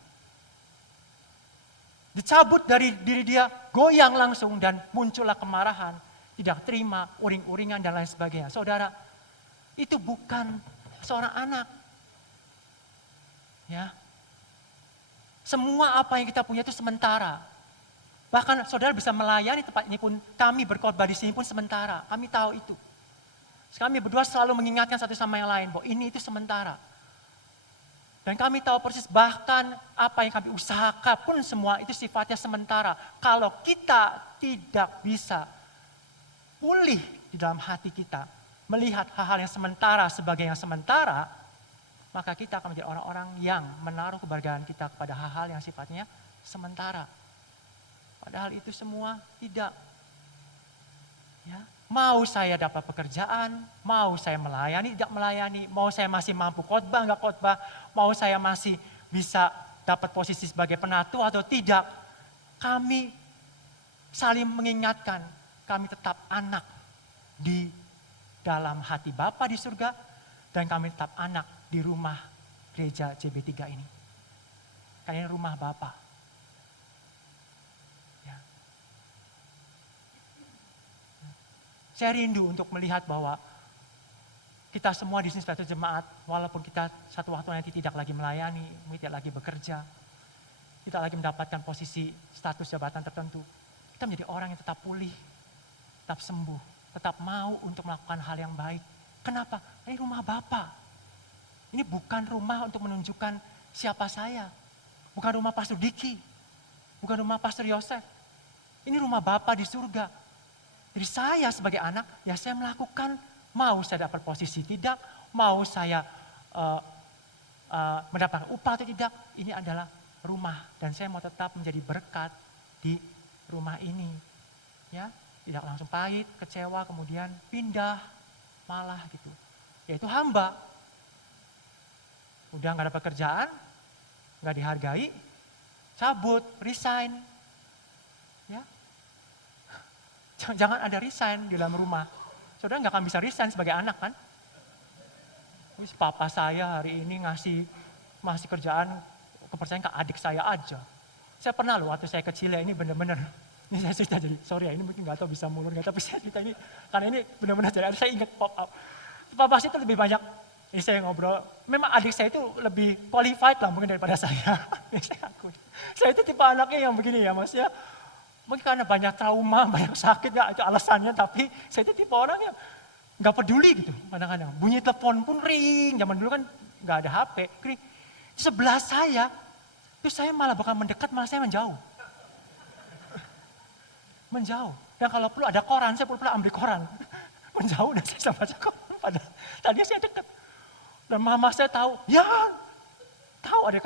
Dicabut dari diri dia, goyang langsung dan muncullah kemarahan, tidak terima, uring-uringan dan lain sebagainya. Saudara, itu bukan seorang anak. Ya. Semua apa yang kita punya itu sementara. Bahkan saudara bisa melayani tempat ini pun, kami berkhotbah di sini pun sementara. Kami tahu itu. Kami berdua selalu mengingatkan satu sama yang lain bahwa ini itu sementara. Dan kami tahu persis bahkan apa yang kami usahakan pun semua itu sifatnya sementara. Kalau kita tidak bisa pulih di dalam hati kita, melihat hal-hal yang sementara sebagai yang sementara, maka kita akan menjadi orang-orang yang menaruh keberhargaan kita kepada hal-hal yang sifatnya sementara. Padahal itu semua tidak. Ya. Mau saya dapat pekerjaan, mau saya melayani, tidak melayani, mau saya masih mampu khotbah, enggak khotbah, mau saya masih bisa dapat posisi sebagai penatua atau tidak, kami saling mengingatkan, kami tetap anak di dalam hati Bapa di surga, dan kami tetap anak di rumah gereja JB3 ini. Karena ini rumah Bapa. Ya. Saya rindu untuk melihat bahwa kita semua di sini sebagai jemaat, walaupun kita satu waktu nanti tidak lagi melayani, tidak lagi bekerja, tidak lagi mendapatkan posisi status jabatan tertentu, kita menjadi orang yang tetap pulih, tetap sembuh, tetap mau untuk melakukan hal yang baik. Kenapa? Ini rumah Bapa. Ini bukan rumah untuk menunjukkan siapa saya. Bukan rumah Pastor Diki. Bukan rumah Pastor Yosef. Ini rumah Bapa di surga. Jadi saya sebagai anak, ya saya melakukan, mau saya dapat posisi tidak, mau saya mendapatkan upah atau tidak, ini adalah rumah. Dan saya mau tetap menjadi berkat di rumah ini. Ya, tidak langsung pahit, kecewa, kemudian pindah, malah gitu. Yaitu hamba. Udah gak ada pekerjaan, gak dihargai, cabut, resign. Ya. Jangan ada resign di dalam rumah. Saudara gak akan bisa resign sebagai anak kan? Wis papa saya hari ini masih kerjaan, kepercayaan ke adik saya aja. Saya pernah loh waktu saya kecil ya, ini benar-benar, ini saya cerita jadi, sorry ya ini mungkin gak tahu bisa mulur gak, tapi saya cerita ini, karena ini benar-benar jadi, saya ingat pop up. Papa saya itu lebih banyak, ini saya ngobrol, memang adik saya itu lebih qualified lah mungkin daripada saya. Saya itu tipe anaknya yang begini ya, maksudnya, mungkin karena banyak trauma, banyak sakit ya itu alasannya, tapi saya itu tipe orang yang gak peduli gitu kadang-kadang. Bunyi telepon pun ring, zaman dulu kan gak ada HP, ring. Di sebelah saya, itu saya malah bukan mendekat, malah saya menjauh. Menjauh. Dan kalau perlu ada koran, saya perlu ambil koran. Menjauh dan saya baca koran. Padahal tadinya saya dekat. Dan mama saya tahu, ya tahu ada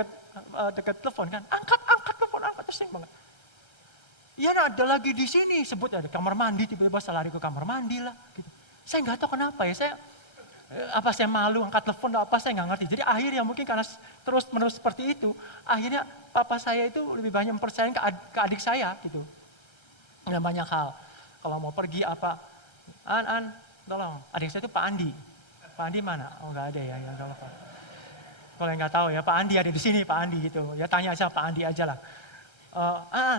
dekat telepon kan. Angkat telepon, terus saya banget. Iya ada lagi di sini, sebut ada kamar mandi, tiba-tiba saya lari ke kamar mandi lah. Gitu. Saya nggak tahu kenapa ya, saya malu angkat telepon atau apa, saya nggak ngerti. Jadi akhirnya mungkin karena terus menerus seperti itu, akhirnya papa saya itu lebih banyak mempercayain ke adik saya gitu. Dan banyak hal, kalau mau pergi apa, tolong, adik saya itu Pak Andi. Pak Andi mana? Oh nggak ada ya, nggak apa-apa. Kalau yang nggak tahu ya Pak Andi ada di sini, Pak Andi gitu. Ya tanya aja Pak Andi aja lah.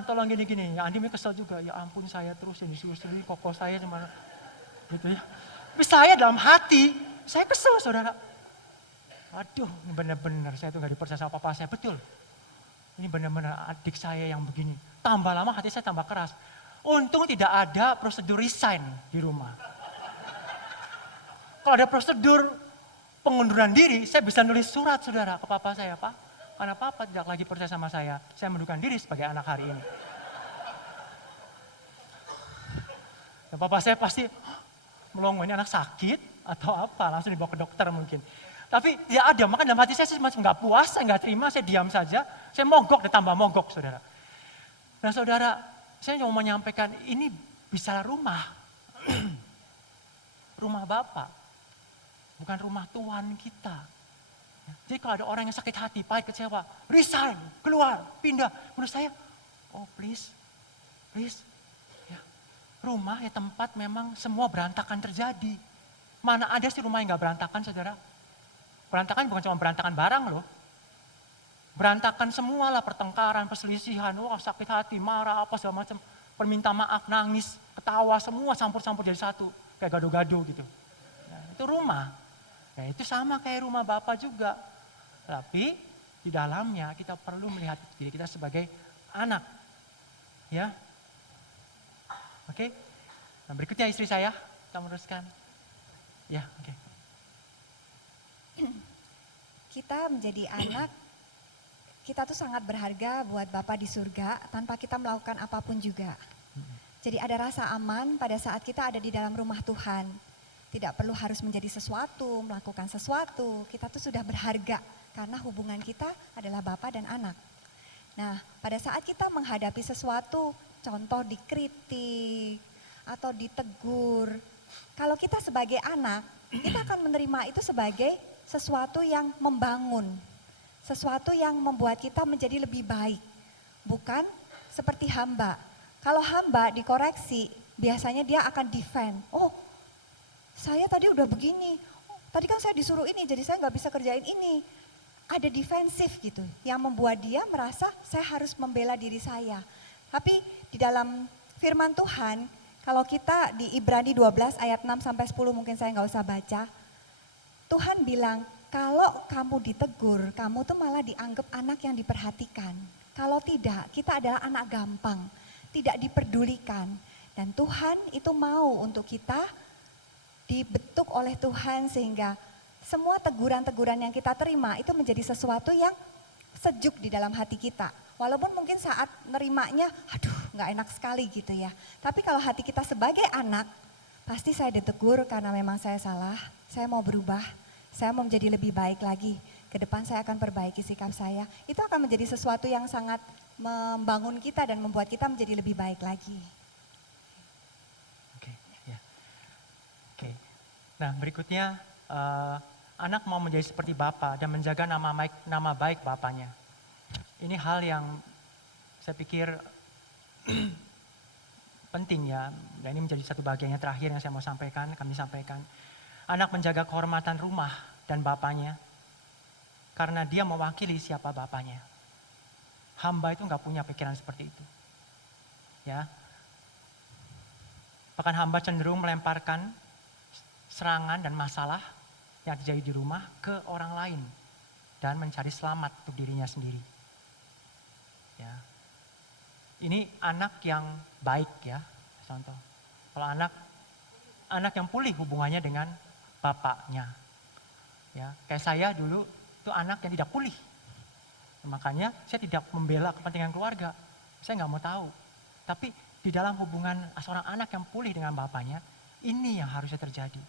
Tolong gini-gini, ya Andi kesel juga, ya ampun saya terus yang disuruh ini koko saya cuma gitu ya. Tapi saya dalam hati, saya kesel saudara. Waduh, ini benar-benar saya tuh gak dipercaya sama papa saya, betul. Ini benar-benar adik saya yang begini. Tambah lama hati saya tambah keras. Untung tidak ada prosedur resign di rumah. Kalau ada prosedur pengunduran diri, saya bisa nulis surat saudara ke papa saya, Pak. Karena papa tidak lagi percaya sama saya mundurkan diri sebagai anak hari ini. Dan papa saya pasti melongo, ini anak sakit atau apa, langsung dibawa ke dokter mungkin. Tapi ya ada, maka dalam hati saya semacam gak puas, saya gak terima, saya diam saja. Saya mogok dan tambah mogok saudara. Dan saudara, saya mau menyampaikan ini bisa rumah. Rumah Bapak, bukan rumah Tuhan kita. Jadi kalau ada orang yang sakit hati, pahit, kecewa, resign, keluar, pindah. Menurut saya, oh please. Ya. Rumah ya tempat memang semua berantakan terjadi. Mana ada sih rumah yang gak berantakan, saudara? Berantakan bukan cuma berantakan barang loh. Berantakan semualah, pertengkaran, perselisihan, wah sakit hati, marah, apa segala macam. Perminta maaf, nangis, ketawa, semua campur-campur jadi satu. Kayak gado-gado gitu. Nah, itu rumah. Ya, itu sama kayak rumah Bapa juga. Tapi di dalamnya kita perlu melihat diri kita sebagai anak. Ya. Oke. Nah, berikutnya istri saya, kita meneruskan. Ya, oke. Kita menjadi anak, kita tuh sangat berharga buat Bapa di surga tanpa kita melakukan apapun juga. Jadi ada rasa aman pada saat kita ada di dalam rumah Tuhan. Tidak perlu harus menjadi sesuatu, melakukan sesuatu. Kita tuh sudah berharga karena hubungan kita adalah Bapa dan anak. Nah, pada saat kita menghadapi sesuatu, contoh dikritik atau ditegur, kalau kita sebagai anak, kita akan menerima itu sebagai sesuatu yang membangun, sesuatu yang membuat kita menjadi lebih baik, bukan seperti hamba. Kalau hamba dikoreksi, biasanya dia akan defend. Oh, saya tadi udah begini, tadi kan saya disuruh ini, jadi saya nggak bisa kerjain ini. Ada defensif gitu, yang membuat dia merasa saya harus membela diri saya. Tapi di dalam firman Tuhan, kalau kita di Ibrani 12 ayat 6 sampai 10 mungkin saya nggak usah baca. Tuhan bilang, kalau kamu ditegur, kamu tuh malah dianggap anak yang diperhatikan. Kalau tidak, kita adalah anak gampang, tidak diperdulikan. Dan Tuhan itu mau untuk kita dibentuk oleh Tuhan sehingga semua teguran-teguran yang kita terima itu menjadi sesuatu yang sejuk di dalam hati kita. Walaupun mungkin saat nerimanya, aduh gak enak sekali gitu ya. Tapi kalau hati kita sebagai anak, pasti saya ditegur karena memang saya salah, saya mau berubah, saya mau menjadi lebih baik lagi. Ke depan saya akan perbaiki sikap saya. Itu akan menjadi sesuatu yang sangat membangun kita dan membuat kita menjadi lebih baik lagi. Oke, ya. Oke. Nah, berikutnya anak mau menjadi seperti Bapa dan menjaga nama baik Bapanya. Ini hal yang saya pikir penting ya, dan ini menjadi satu bagian yang terakhir yang saya mau sampaikan, kami sampaikan. Anak menjaga kehormatan rumah dan bapaknya, karena dia mewakili siapa bapaknya. Hamba itu nggak punya pikiran seperti itu. Ya. Bahkan hamba cenderung melemparkan serangan dan masalah yang terjadi di rumah ke orang lain dan mencari selamat untuk dirinya sendiri. Ya. Ini anak yang baik ya, contoh. Kalau anak yang pulih hubungannya dengan bapaknya. Ya, kayak saya dulu itu anak yang tidak pulih. Makanya saya tidak membela kepentingan keluarga. Saya nggak mau tahu. Tapi di dalam hubungan seorang anak yang pulih dengan bapaknya, ini yang harusnya terjadi.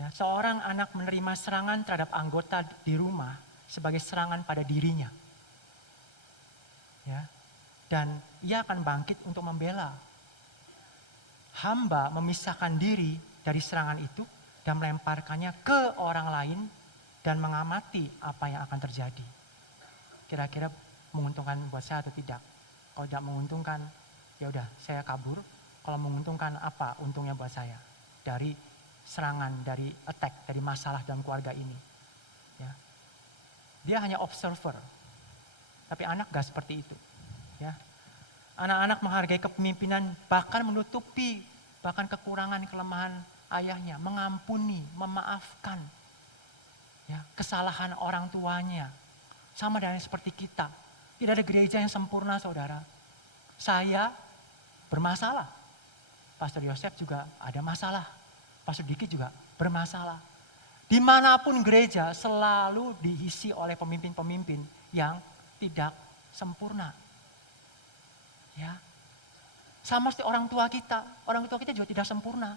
Ya, seorang anak menerima serangan terhadap anggota di rumah sebagai serangan pada dirinya. Ya, dan ia akan bangkit untuk membela. Hamba memisahkan diri dari serangan itu dan melemparkannya ke orang lain dan mengamati apa yang akan terjadi. Kira-kira menguntungkan buat saya atau tidak? Kalau tidak menguntungkan, ya udah saya kabur. Kalau menguntungkan, apa untungnya buat saya dari serangan, dari attack, dari masalah dalam keluarga ini? Ya. Dia hanya observer, tapi anak gak seperti itu. Ya. Anak-anak menghargai kepemimpinan, bahkan menutupi bahkan kekurangan, kelemahan ayahnya, mengampuni, memaafkan ya, kesalahan orang tuanya. Sama dengan seperti kita. Tidak ada gereja yang sempurna, saudara. Saya bermasalah. Pastor Yosef juga ada masalah. Pastor Diki juga bermasalah. Dimanapun gereja selalu diisi oleh pemimpin-pemimpin yang tidak sempurna. Ya, sama seperti orang tua kita. Orang tua kita juga tidak sempurna.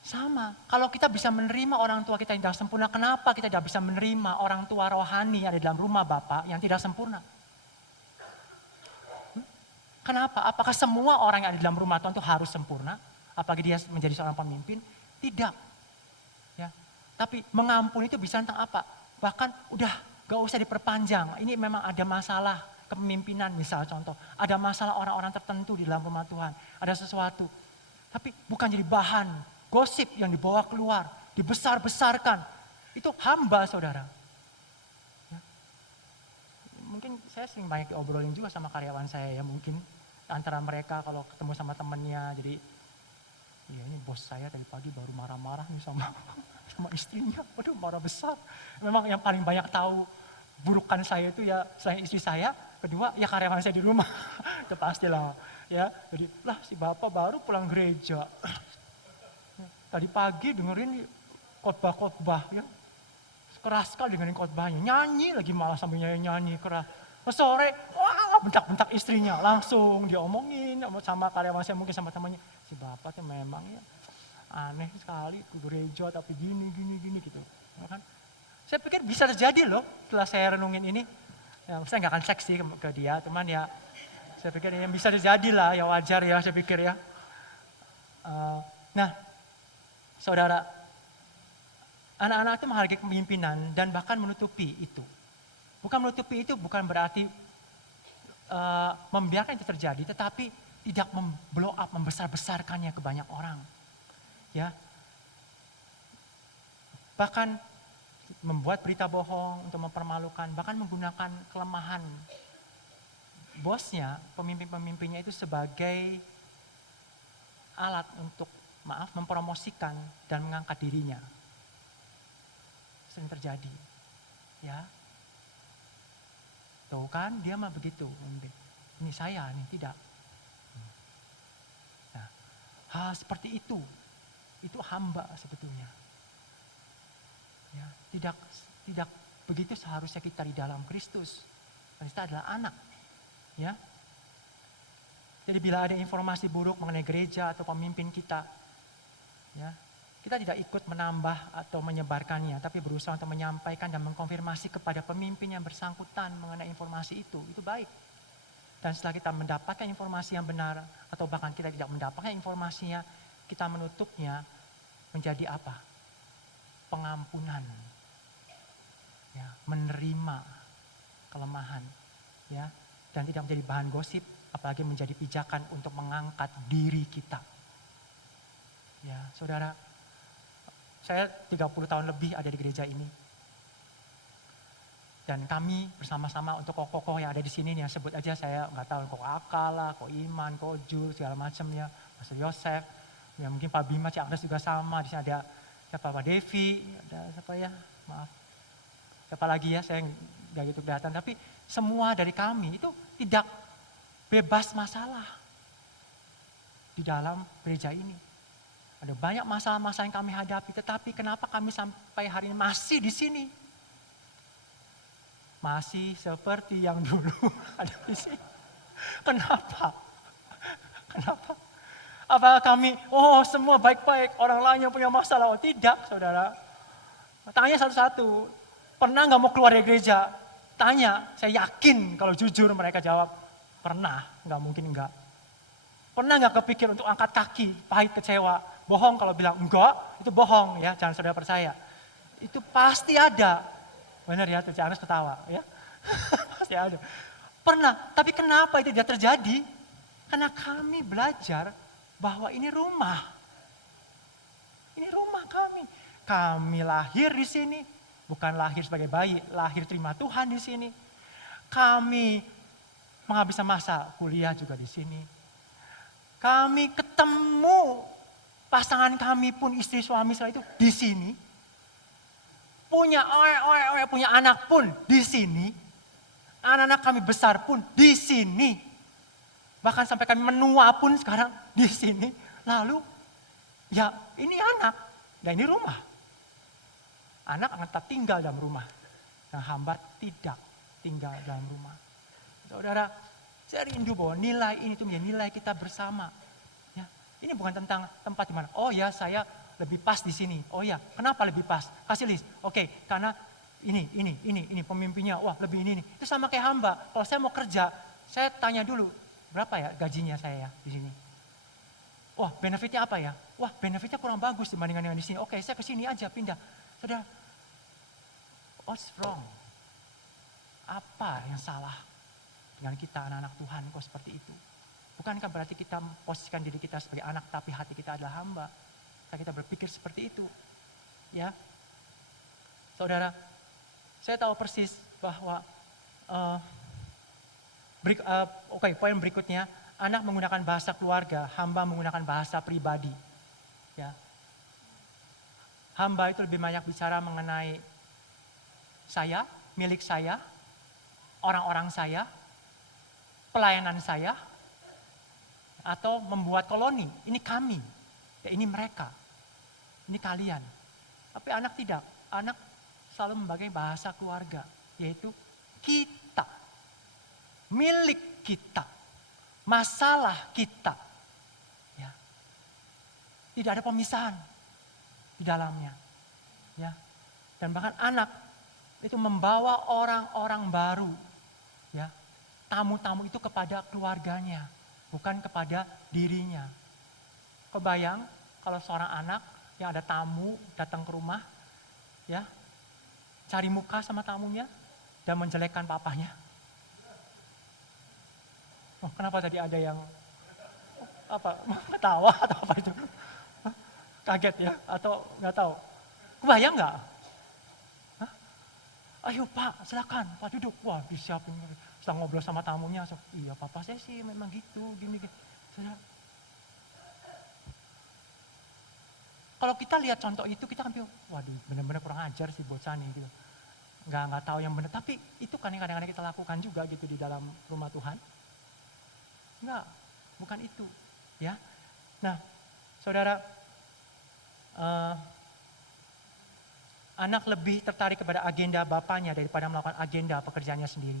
Sama, kalau kita bisa menerima orang tua kita yang tidak sempurna, kenapa kita tidak bisa menerima orang tua rohani yang ada dalam rumah Bapa yang tidak sempurna? Kenapa? Apakah semua orang yang ada dalam rumah Tuhan itu harus sempurna? Apalagi dia menjadi seorang pemimpin? Tidak. Ya. Tapi mengampuni itu bisa tentang apa? Bahkan udah gak usah diperpanjang. Ini memang ada masalah kepemimpinan misal contoh. Ada masalah orang-orang tertentu di dalam rumah Tuhan. Ada sesuatu. Tapi bukan jadi bahan gosip yang dibawa keluar. Dibesar-besarkan. Itu hamba saudara. Ya. Mungkin saya sering banyak diobrolin juga sama karyawan saya ya mungkin. Antara mereka kalau ketemu sama temennya. Jadi ya ini bos saya tadi pagi baru marah-marah nih sama istrinya. Waduh marah besar. Memang yang paling banyak tahu burukan saya itu ya selain istri saya, kedua ya karyawan saya di rumah. Itu pastilah ya. Jadi lah si bapak baru pulang gereja. Tadi pagi dengerin khotbah-khotbah ya. Keras sekali dengerin khotbahnya. Nyanyi lagi malah sambil nyanyi keras. Sore, wah bentak-bentak istrinya. Langsung diomongin sama karyawan saya mungkin sama temannya. Si bapak tuh memang ya aneh sekali ke gereja tapi gini gitu. Ya kan? Saya pikir bisa terjadi loh setelah saya renungin ini. Ya, saya nggak akan seks sih ke dia, teman ya. Saya pikir ya bisa terjadi lah, ya wajar ya saya pikir ya. Nah, saudara, anak-anak itu menghargai kepemimpinan dan bahkan menutupi itu. Bukan menutupi itu bukan berarti membiarkan itu terjadi, tetapi tidak memblow up, membesar-besarkannya ke banyak orang. Ya, bahkan membuat berita bohong untuk mempermalukan, bahkan menggunakan kelemahan bosnya, pemimpin-pemimpinnya itu sebagai alat untuk mempromosikan dan mengangkat dirinya. Sering terjadi. Ya. Tuh kan dia mah begitu. Ini saya nih tidak. Nah, hal seperti itu hamba sebetulnya. Ya, tidak begitu seharusnya kita di dalam Kristus. Kita adalah anak. Ya. Jadi bila ada informasi buruk mengenai gereja atau pemimpin kita, ya, kita tidak ikut menambah atau menyebarkannya, tapi berusaha untuk menyampaikan dan mengkonfirmasi kepada pemimpin yang bersangkutan mengenai informasi itu baik. Dan setelah kita mendapatkan informasi yang benar, atau bahkan kita tidak mendapatkan informasinya, kita menutupnya menjadi apa? Pengampunan. Ya, menerima kelemahan. Ya, dan tidak menjadi bahan gosip, apalagi menjadi pijakan untuk mengangkat diri kita. Ya, saudara, saya 30 tahun lebih ada di gereja ini. Dan kami bersama-sama untuk kokoh-kokoh yang ada di sini nih, yang sebut aja saya nggak tahu, Kok Akala, Kok Iman, Kok Jul, segala macamnya, Pastor Yosef, ya mungkin Pak Bima, Cik Agnes juga sama, di sini ada siapa, Pak Devi, ada siapa ya, maaf. Siapa lagi ya, saya nggak gitu kelihatan, tapi semua dari kami itu tidak bebas masalah di dalam gereja ini. Ada banyak masalah-masalah yang kami hadapi, tetapi kenapa kami sampai hari ini masih di sini? Masih seperti yang dulu ada di sini. Kenapa? Kenapa? Apakah kami, semua baik-baik, orang lain yang punya masalah? Oh tidak, saudara. Tanya satu-satu. Pernah nggak mau keluar dari gereja? Tanya, saya yakin kalau jujur mereka jawab, pernah, nggak mungkin enggak. Pernah nggak kepikir untuk angkat kaki, pahit, kecewa, bohong kalau bilang enggak, itu bohong ya, jangan saudara percaya. Itu pasti ada. Benar ya, Cik Agnes ketawa ya. Pasti ada. Pernah, tapi kenapa itu tidak terjadi? Karena kami belajar bahwa ini rumah. Ini rumah kami. Kami lahir di sini, bukan lahir sebagai bayi, lahir terima Tuhan di sini. Kami menghabiskan masa kuliah juga di sini. Kami ketemu pasangan kami pun, istri suami setelah itu di sini. Punya punya anak pun di sini. Anak-anak kami besar pun di sini. Bahkan sampai kami menua pun sekarang di sini. Lalu ya ini anak dan ini rumah. Anak akan tetap tinggal dalam rumah. Nah, hamba tidak tinggal dalam rumah. Saudara, saya rindu bahwa nilai ini itu menjadi nilai kita bersama. Ya, ini bukan tentang tempat di mana. Oh ya, saya lebih pas di sini. Oh ya, kenapa lebih pas? Kasih list. Oke, karena ini pemimpinnya. Wah, lebih ini. Itu sama kayak hamba. Kalau saya mau kerja, saya tanya dulu, berapa ya gajinya saya ya di sini? Wah, benefitnya apa ya? Wah, benefitnya kurang bagus dibandingkan dengan di sini. Oke, saya ke sini aja pindah. Saudara, What's wrong? Apa yang salah dengan kita anak-anak Tuhan kok seperti itu? Bukankah berarti kita posisikan diri kita sebagai anak tapi hati kita adalah hamba? Kita berpikir seperti itu. Ya, saudara, saya tahu persis bahwa poin berikutnya, anak menggunakan bahasa keluarga, hamba menggunakan bahasa pribadi. Ya, hamba itu lebih banyak bicara mengenai saya, milik saya, orang-orang saya, pelayanan saya, atau membuat koloni. Ini kami, ya ini mereka, ini kalian. Tapi anak tidak, anak selalu memakai bahasa keluarga, yaitu kita, milik kita, masalah kita. Ya. Tidak ada pemisahan di dalamnya. Ya. Dan bahkan anak itu membawa orang-orang baru, ya, tamu-tamu itu kepada keluarganya, bukan kepada dirinya. Kebayang kalau seorang anak yang ada tamu datang ke rumah, ya, cari muka sama tamunya dan menjelekkan papanya. Oh, kenapa tadi ada yang ketawa atau apa itu? Kaget ya atau nggak tahu? Kebayang nggak? Ayo Pak, silakan, Pak duduk. Wah, disiapin. Setelah ngobrol sama tamunya, iya papa saya sih memang gitu, gini. Kalau kita lihat contoh itu, kita kan bilang, waduh benar-benar kurang ajar sih bocah nih gitu. Nggak tahu yang benar, tapi itu kan yang kadang-kadang kita lakukan juga gitu di dalam rumah Tuhan. Enggak, bukan itu. Ya. Nah, saudara, anak lebih tertarik kepada agenda bapaknya daripada melakukan agenda pekerjaannya sendiri.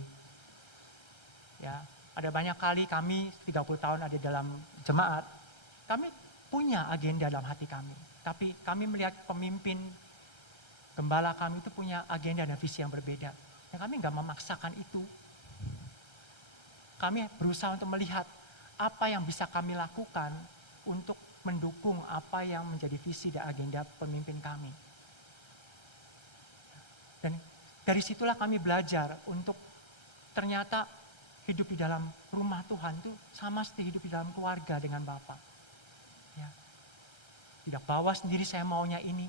Ya, ada banyak kali kami 30 tahun ada dalam jemaat, kami punya agenda dalam hati kami. Tapi kami melihat pemimpin gembala kami itu punya agenda dan visi yang berbeda. Dan kami nggak memaksakan itu. Kami berusaha untuk melihat apa yang bisa kami lakukan untuk mendukung apa yang menjadi visi dan agenda pemimpin kami. Dan dari situlah kami belajar untuk ternyata hidup di dalam rumah Tuhan itu sama seperti hidup di dalam keluarga dengan Bapa. Ya. Tidak bawa sendiri saya maunya ini,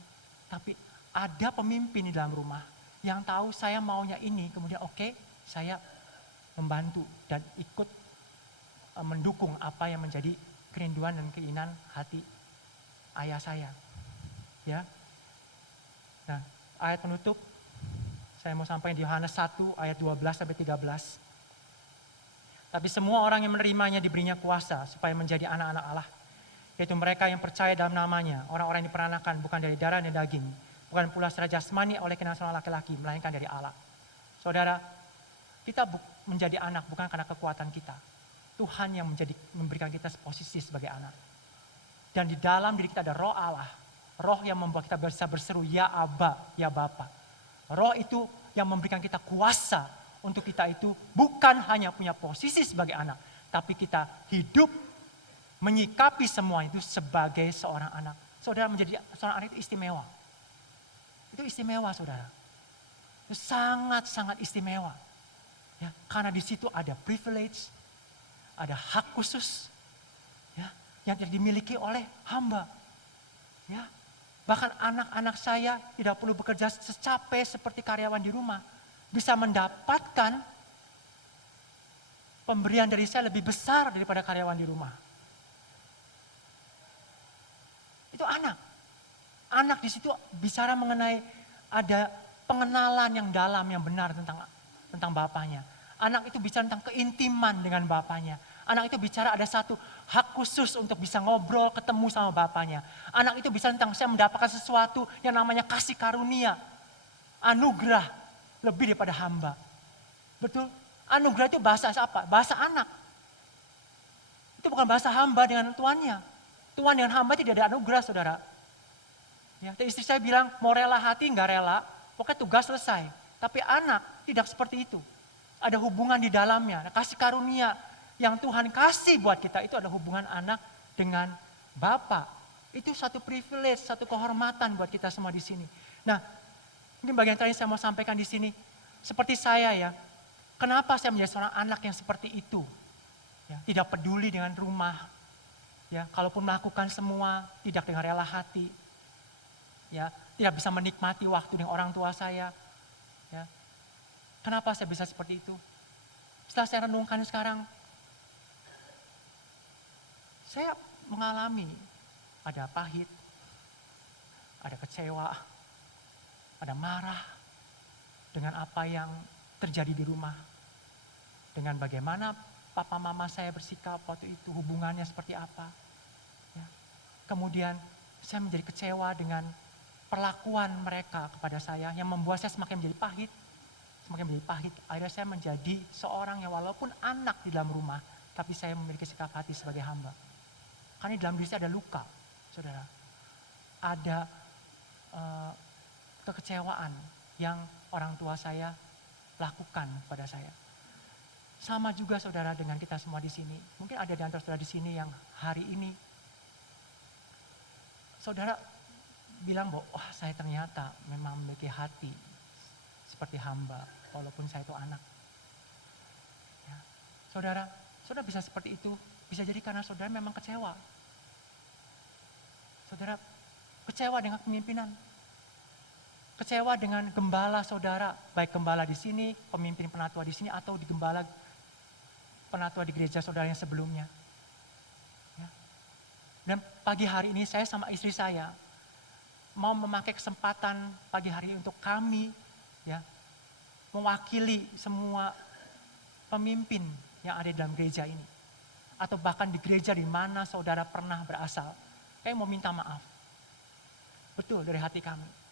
tapi ada pemimpin di dalam rumah yang tahu saya maunya ini, kemudian oke, saya membantu dan ikut mendukung apa yang menjadi kerinduan dan keinginan hati ayah saya. Ya. Nah, ayat penutup saya mau sampaikan di Yohanes 1 ayat 12 sampai 13. Tapi semua orang yang menerimanya diberinya kuasa supaya menjadi anak-anak Allah. Yaitu mereka yang percaya dalam namanya, orang-orang yang diperanakan bukan dari darah dan daging, bukan pula secara jasmani oleh kenal seorang laki-laki, melainkan dari Allah. Saudara, kita menjadi anak bukan karena kekuatan kita. Tuhan yang memberikan kita posisi sebagai anak. Dan di dalam diri kita ada roh Allah. Roh yang membuat kita bisa berseru, ya Aba, ya Bapa. Roh itu yang memberikan kita kuasa untuk kita itu bukan hanya punya posisi sebagai anak. Tapi kita hidup menyikapi semua itu sebagai seorang anak. Saudara, menjadi seorang anak itu istimewa. Itu istimewa saudara. Itu sangat-sangat istimewa. Ya, karena di situ ada privilege, ada hak khusus, ya, yang tidak dimiliki oleh hamba. Ya, bahkan anak-anak saya tidak perlu bekerja secapek seperti karyawan di rumah. Bisa mendapatkan pemberian dari saya lebih besar daripada karyawan di rumah. Itu anak. Anak di situ bicara mengenai ada pengenalan yang dalam, yang benar tentang bapaknya. Anak itu bicara tentang keintiman dengan bapaknya. Anak itu bicara ada satu hak khusus untuk bisa ngobrol, ketemu sama bapaknya. Anak itu bicara tentang saya mendapatkan sesuatu yang namanya kasih karunia. Anugerah lebih daripada hamba. Betul? Anugerah itu bahasa apa? Bahasa anak. Itu bukan bahasa hamba dengan tuannya. Tuhan dengan hamba tidak ada anugerah saudara. Ya, istri saya bilang mau rela hati nggak rela, pokoknya tugas selesai. Tapi anak tidak seperti itu. Ada hubungan di dalamnya, kasih karunia yang Tuhan kasih buat kita itu ada hubungan anak dengan Bapa. Itu satu privilege, satu kehormatan buat kita semua di sini. Nah, Mungkin bagian terakhir saya mau sampaikan di sini, seperti saya ya, kenapa saya menjadi seorang anak yang seperti itu? Ya, tidak peduli dengan rumah, ya, kalaupun melakukan semua tidak dengan rela hati, ya, tidak bisa menikmati waktu dengan orang tua saya, ya. Kenapa saya bisa seperti itu? Setelah saya renungkan sekarang, saya mengalami ada pahit, ada kecewa, ada marah dengan apa yang terjadi di rumah. Dengan bagaimana papa mama saya bersikap waktu itu, hubungannya seperti apa. Ya. Kemudian saya menjadi kecewa dengan perlakuan mereka kepada saya yang membuat saya semakin menjadi pahit. Semakin menjadi pahit. Akhirnya saya menjadi seorang yang walaupun anak di dalam rumah, tapi saya memiliki sikap hati sebagai hamba. Karena di dalam diri saya ada luka, saudara. Ada kekecewaan yang orang tua saya lakukan pada saya. Sama juga saudara dengan kita semua di sini. Mungkin ada di antara saudara di sini yang hari ini saudara bilang bahwa wah saya ternyata memang memiliki hati seperti hamba walaupun saya itu anak. Ya. Saudara bisa seperti itu, bisa jadi karena saudara memang kecewa. Saudara kecewa dengan kepemimpinan. Kecewa dengan gembala saudara, baik gembala di sini, pemimpin penatua di sini, atau di gembala penatua di gereja saudara yang sebelumnya. Ya. Dan pagi hari ini saya sama istri saya mau memakai kesempatan pagi hari ini untuk kami ya mewakili semua pemimpin yang ada di dalam gereja ini. Atau bahkan di gereja di mana saudara pernah berasal. Kami mau minta maaf. Betul dari hati kami.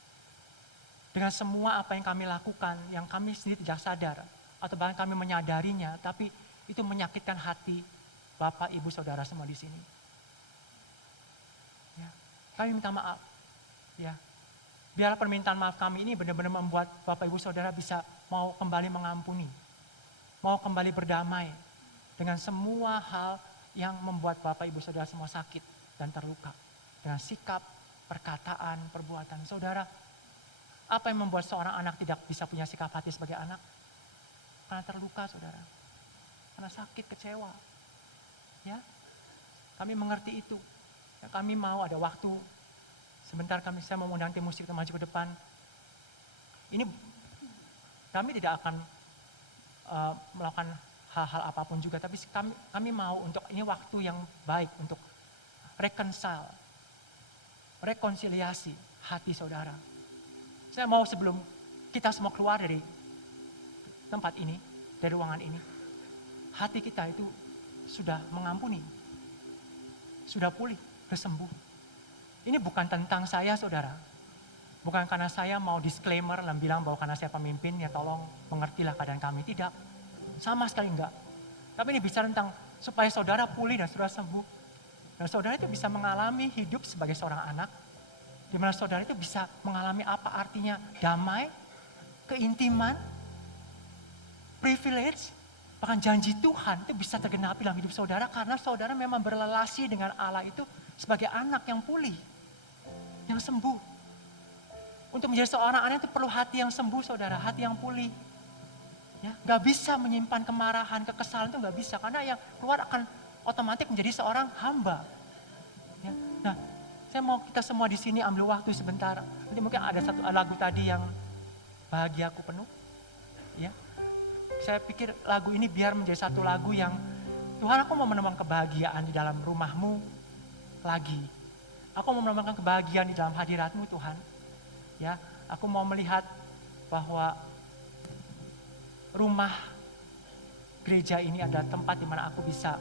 Dengan semua apa yang kami lakukan, yang kami sendiri tidak sadar. Atau bahkan kami menyadarinya, tapi itu menyakitkan hati Bapak, Ibu, Saudara semua di sini. Ya, kami minta maaf. Ya, biarlah permintaan maaf kami ini benar-benar membuat Bapak, Ibu, Saudara bisa mau kembali mengampuni. Mau kembali berdamai dengan semua hal yang membuat Bapak, Ibu, Saudara semua sakit dan terluka. Dengan sikap, perkataan, perbuatan. Saudara, apa yang membuat seorang anak tidak bisa punya sikap hati sebagai anak? Karena terluka, saudara. Karena sakit, kecewa. Ya, kami mengerti itu. Ya, kami mau ada waktu. Sebentar saya mau mengundang tim musik maju ke depan. Ini kami tidak akan melakukan hal-hal apapun juga, tapi kami mau untuk ini waktu yang baik untuk rekonsiliasi hati saudara. Saya mau sebelum kita semua keluar dari tempat ini, dari ruangan ini, hati kita itu sudah mengampuni, sudah pulih, sudah sembuh. Ini bukan tentang saya saudara, bukan karena saya mau disclaimer dan bilang bahwa karena saya pemimpin ya tolong mengertilah keadaan kami, tidak, sama sekali enggak. Tapi ini bicara tentang supaya saudara pulih dan saudara sembuh, dan saudara itu bisa mengalami hidup sebagai seorang anak, di mana saudara itu bisa mengalami apa artinya damai, keintiman, privilege, bahkan janji Tuhan itu bisa tergenapi dalam hidup saudara karena saudara memang berrelasi dengan Allah itu sebagai anak yang pulih, yang sembuh. Untuk menjadi seorang anak itu perlu hati yang sembuh saudara, hati yang pulih. Ya, gak bisa menyimpan kemarahan, kekesalan itu gak bisa karena yang keluar akan otomatis menjadi seorang hamba. Ya, nah, saya mau kita semua di sini ambil waktu sebentar. Nanti mungkin ada satu lagu tadi yang bahagiaku penuh. Ya, saya pikir lagu ini biar menjadi satu lagu yang Tuhan, aku mau menemukan kebahagiaan di dalam rumahmu lagi. Aku mau menemukan kebahagiaan di dalam hadiratmu Tuhan. Ya, aku mau melihat bahwa rumah gereja ini adalah tempat di mana aku bisa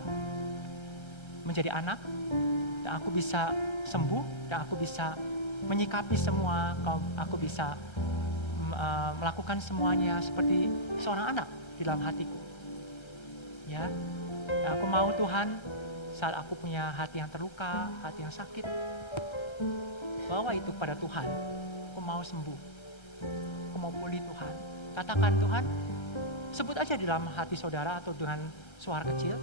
menjadi anak, dan aku bisa sembuh, dan aku bisa menyikapi semua, aku bisa melakukan semuanya seperti seorang anak di dalam hatiku. Ya, dan aku mau Tuhan saat aku punya hati yang terluka, hati yang sakit, bawa itu pada Tuhan. Aku mau sembuh, aku mau pulih Tuhan. Katakan Tuhan, sebut aja di dalam hati saudara atau dengan suara kecil.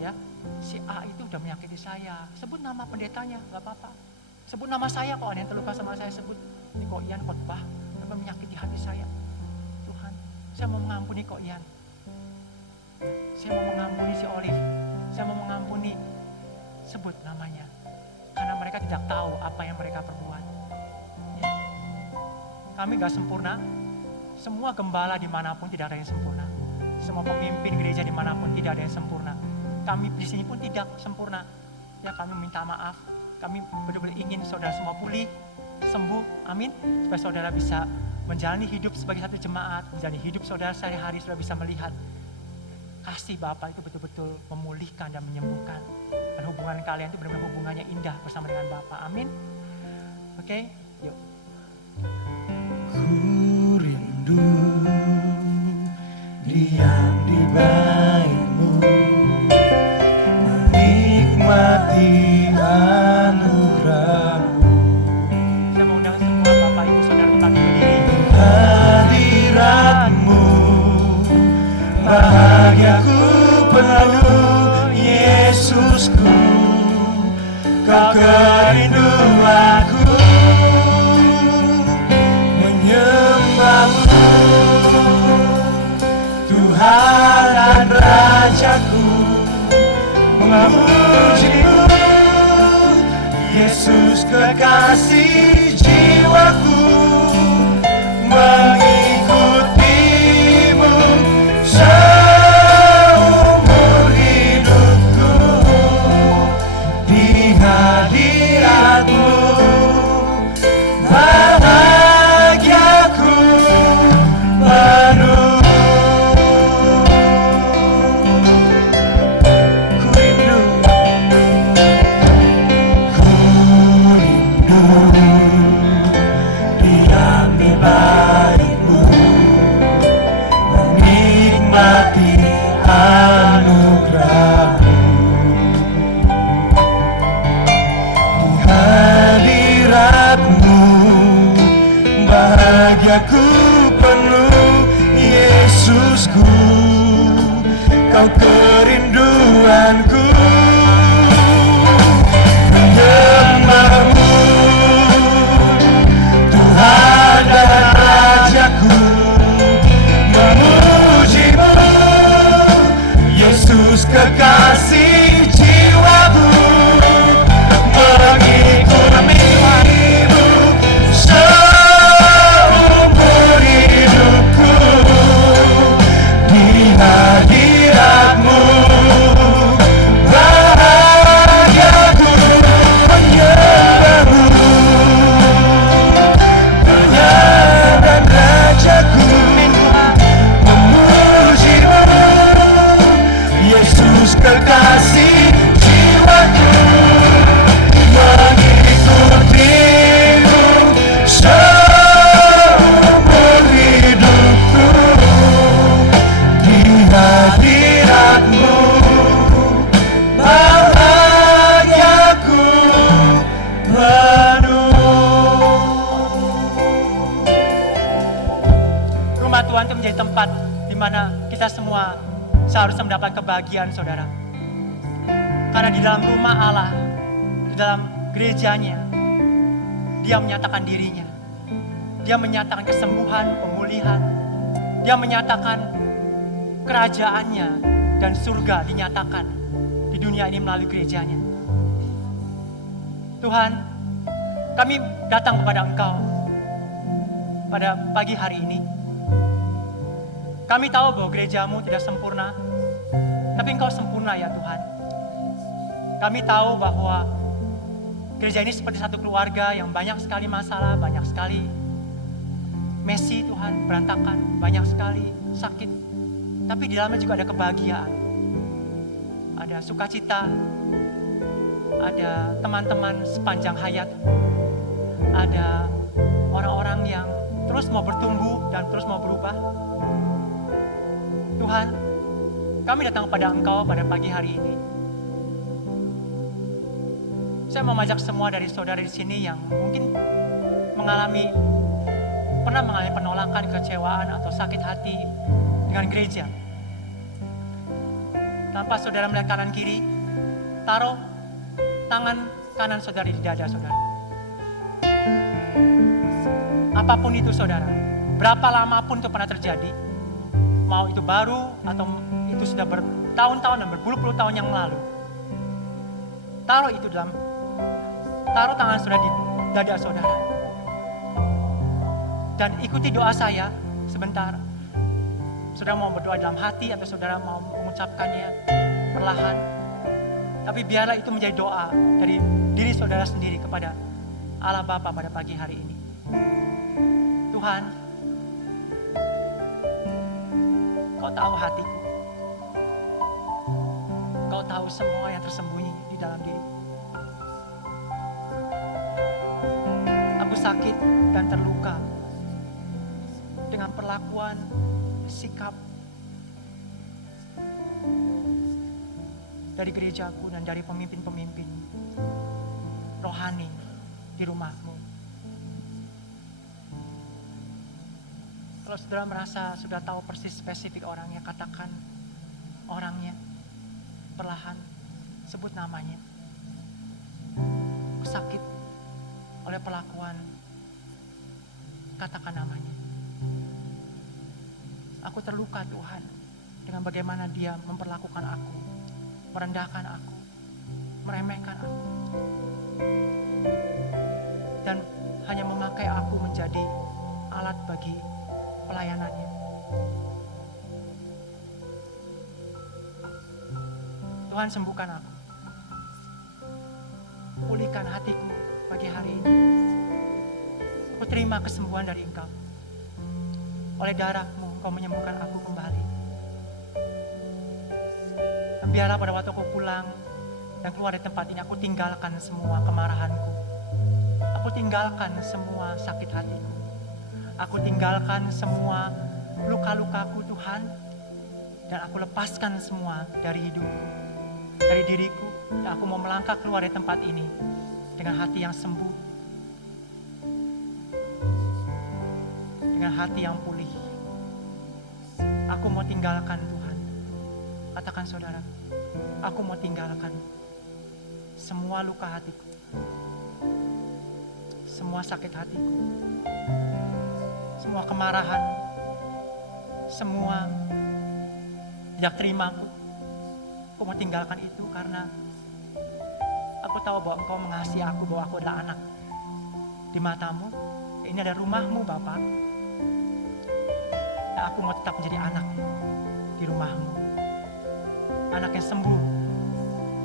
Ya, si A itu udah menyakiti saya. Sebut nama pendetanya, nggak apa-apa. Sebut nama saya, kalau ada yang terluka sama saya sebut. Ini kok Ian khotbah, benar-benar menyakiti hati saya. Tuhan, saya mau mengampuni kok Ian. Saya mau mengampuni si Olive. Saya mau mengampuni, sebut namanya. Karena mereka tidak tahu apa yang mereka perbuat. Ya. Kami gak sempurna. Semua gembala dimanapun tidak ada yang sempurna. Semua pemimpin gereja dimanapun tidak ada yang sempurna. Kami di sini pun tidak sempurna. Ya, kami minta maaf. Kami benar-benar ingin saudara semua pulih, sembuh, amin. Supaya saudara bisa menjalani hidup sebagai satu jemaat, menjalani hidup saudara sehari-hari, saudara bisa melihat kasih Bapa itu betul-betul memulihkan dan menyembuhkan. Dan hubungan kalian itu benar-benar hubungannya indah bersama dengan Bapa, amin. Oke, yuk. Ku rindu diam di bait-Mu, menikmati anugerah-Mu. Saya mau undang semua Bapak Ibu Saudara tetap berdiri. Hadirat-Mu, bahagiaku penuh, Yesusku, Kau kerinduanku, menyembah-Mu, Tuhan dan Rajaku, memuji-Mu, Yesus kekasih jiwaku, mengikuti-Mu seumur hidupku, di hadirat-Mu bahagiaku penuh. Ku rindu diam di bait-Mu, menikmati anugerah-Mu, di hadirat-Mu bahagiaku penuh, Yesusku, Kau kerinduanku, menyembah-Mu, Tuhan dan Rajaku, memuji-Mu, Yesus kekasih jiwaku, mengikuti-Mu seumur hidupku, di hadirat-Mu bahagiaku, menyembah-Mu, Tuhan dan Rajaku, memuji-Mu, Yesus kekasih jiwaku, mengikuti-Mu seumur hidupku, di hadirat-Mu bahagiaku penuh. Rumah Tuhan itu menjadi tempat di mana kita semua seharusnya mendapat kebahagiaan, saudara. Karena di dalam rumah Allah, di dalam gerejanya, Dia menyatakan dirinya. Dia menyatakan kesembuhan, pemulihan. Dia menyatakan kerajaannya dan surga dinyatakan di dunia ini melalui gerejanya. Tuhan, kami datang kepada Engkau pada pagi hari ini. Kami tahu bahwa gerejamu tidak sempurna, tapi Engkau sempurna ya Tuhan. Kami tahu bahwa gereja ini seperti satu keluarga yang banyak sekali masalah, banyak sekali messy Tuhan, berantakan, banyak sekali sakit. Tapi di dalamnya juga ada kebahagiaan, ada sukacita, ada teman-teman sepanjang hayat, ada orang-orang yang terus mau bertumbuh dan terus mau berubah. Tuhan, kami datang kepada Engkau pada pagi hari ini. Saya mau mengajak semua dari saudara di sini yang mungkin pernah mengalami penolakan, kekecewaan, atau sakit hati dengan gereja. Tanpa saudara melihat kanan kiri, taruh tangan kanan saudara di dada saudara. Apapun itu saudara, berapa lama pun itu pernah terjadi, mau itu baru atau itu sudah bertahun-tahun dan berpuluh-puluh tahun yang lalu, taruh tangan saudara di dada saudara, dan ikuti doa saya sebentar. Saudara mau berdoa dalam hati atau saudara mau mengucapkannya perlahan, tapi biarlah itu menjadi doa dari diri saudara sendiri kepada Allah Bapa pada pagi hari ini. Tuhan, Kau tahu hatiku. Kau tahu semua yang tersembunyi di dalam diri. Aku sakit dan terluka dengan perlakuan, sikap dari gerejaku dan dari pemimpin-pemimpin rohani di rumahmu. Kalau saudara merasa sudah tahu persis spesifik orangnya, katakan orangnya perlahan, sebut namanya. Aku sakit oleh perlakuan, katakan namanya. Aku terluka Tuhan dengan bagaimana dia memperlakukan aku, merendahkan aku, meremehkan aku, dan hanya memakai aku menjadi alat bagi pelayanannya. Tuhan, sembuhkan aku, pulihkan hatiku pagi hari ini. Aku terima kesembuhan dari Engkau. Oleh darah-Mu Engkau menyembuhkan aku kembali. Dan biarlah pada waktu aku pulang dan keluar dari tempat ini, aku tinggalkan semua kemarahanku. Aku tinggalkan semua sakit hatiku. Aku tinggalkan semua luka-lukaku Tuhan. Dan aku lepaskan semua dari hidupku, dari diriku. Dan aku mau melangkah keluar dari tempat ini dengan hati yang sembuh, dengan hati yang pulih. Aku mau tinggalkan Tuhan. Katakan saudara, aku mau tinggalkan semua luka hatiku, semua sakit hatiku, semua kemarahan, semua tidak terimaku. Aku mau tinggalkan itu karena aku tahu bahwa Engkau mengasihi aku, bahwa aku adalah anak di matamu. Ini adalah rumahmu Bapa. Dan aku mau tetap menjadi anak di rumahmu. Anak yang sembuh,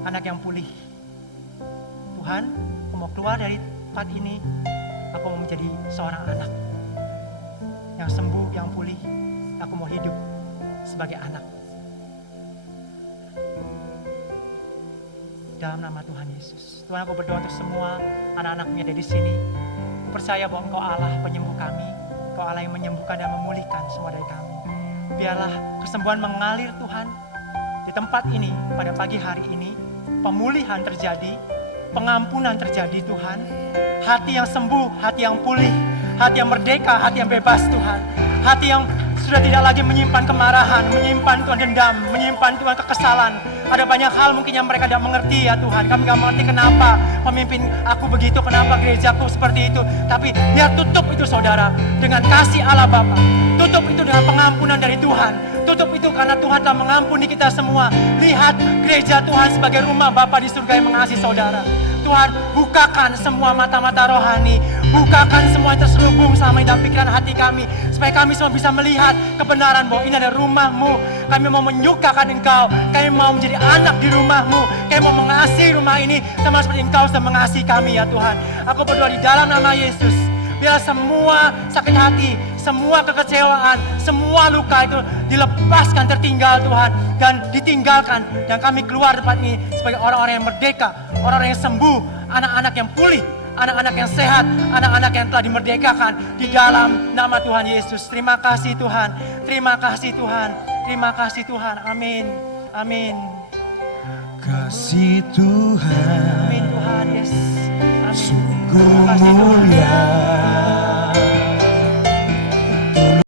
anak yang pulih. Tuhan, aku mau keluar dari tempat ini. Aku mau menjadi seorang anak yang sembuh, yang pulih. Aku mau hidup sebagai anak. Dalam nama Tuhan Yesus. Tuhan, aku berdoa untuk semua anak-anakmu yang ada di sini. Aku percaya bahwa Engkau Allah penyembuh kami. Engkau Allah yang menyembuhkan dan memulihkan semua dari kami. Biarlah kesembuhan mengalir Tuhan di tempat ini pada pagi hari ini. Pemulihan terjadi, pengampunan terjadi Tuhan. Hati yang sembuh, hati yang pulih, hati yang merdeka, hati yang bebas Tuhan. Hati yang sudah tidak lagi menyimpan kemarahan, menyimpan Tuhan dendam, menyimpan Tuhan kekesalan. Ada banyak hal mungkin yang mereka tidak mengerti ya Tuhan. Kami tidak mengerti kenapa pemimpin aku begitu, kenapa gerejaku seperti itu. Tapi biar tutup itu saudara dengan kasih Allah Bapa. Tutup itu dengan pengampunan dari Tuhan. Tutup itu karena Tuhan telah mengampuni kita semua. Lihat gereja Tuhan sebagai rumah Bapa di surga yang mengasihi saudara. Tuhan, bukakan semua mata-mata rohani. Bukakan semua yang terselubung selama ini dalam pikiran hati kami. Supaya kami semua bisa melihat kebenaran bahwa ini adalah rumah-Mu. Kami mau menyukakan Engkau. Kami mau menjadi anak di rumah-Mu. Kami mau mengasihi rumah ini sama seperti Engkau sudah mengasihi kami ya Tuhan. Aku berdoa di dalam nama Yesus. Biar semua sakit hati, semua kekecewaan, semua luka itu dilepaskan, tertinggal Tuhan. Dan ditinggalkan. Dan kami keluar tempat ini sebagai orang-orang yang merdeka, orang-orang yang sembuh, anak-anak yang pulih, anak-anak yang sehat, anak-anak yang telah dimerdekakan di dalam nama Tuhan Yesus. Terima kasih Tuhan, terima kasih Tuhan, terima kasih Tuhan. Amin, amin. Kasih Tuhan Amin Tuhan, yes. Amin. sungguh Terima kasih Tuhan. mulia.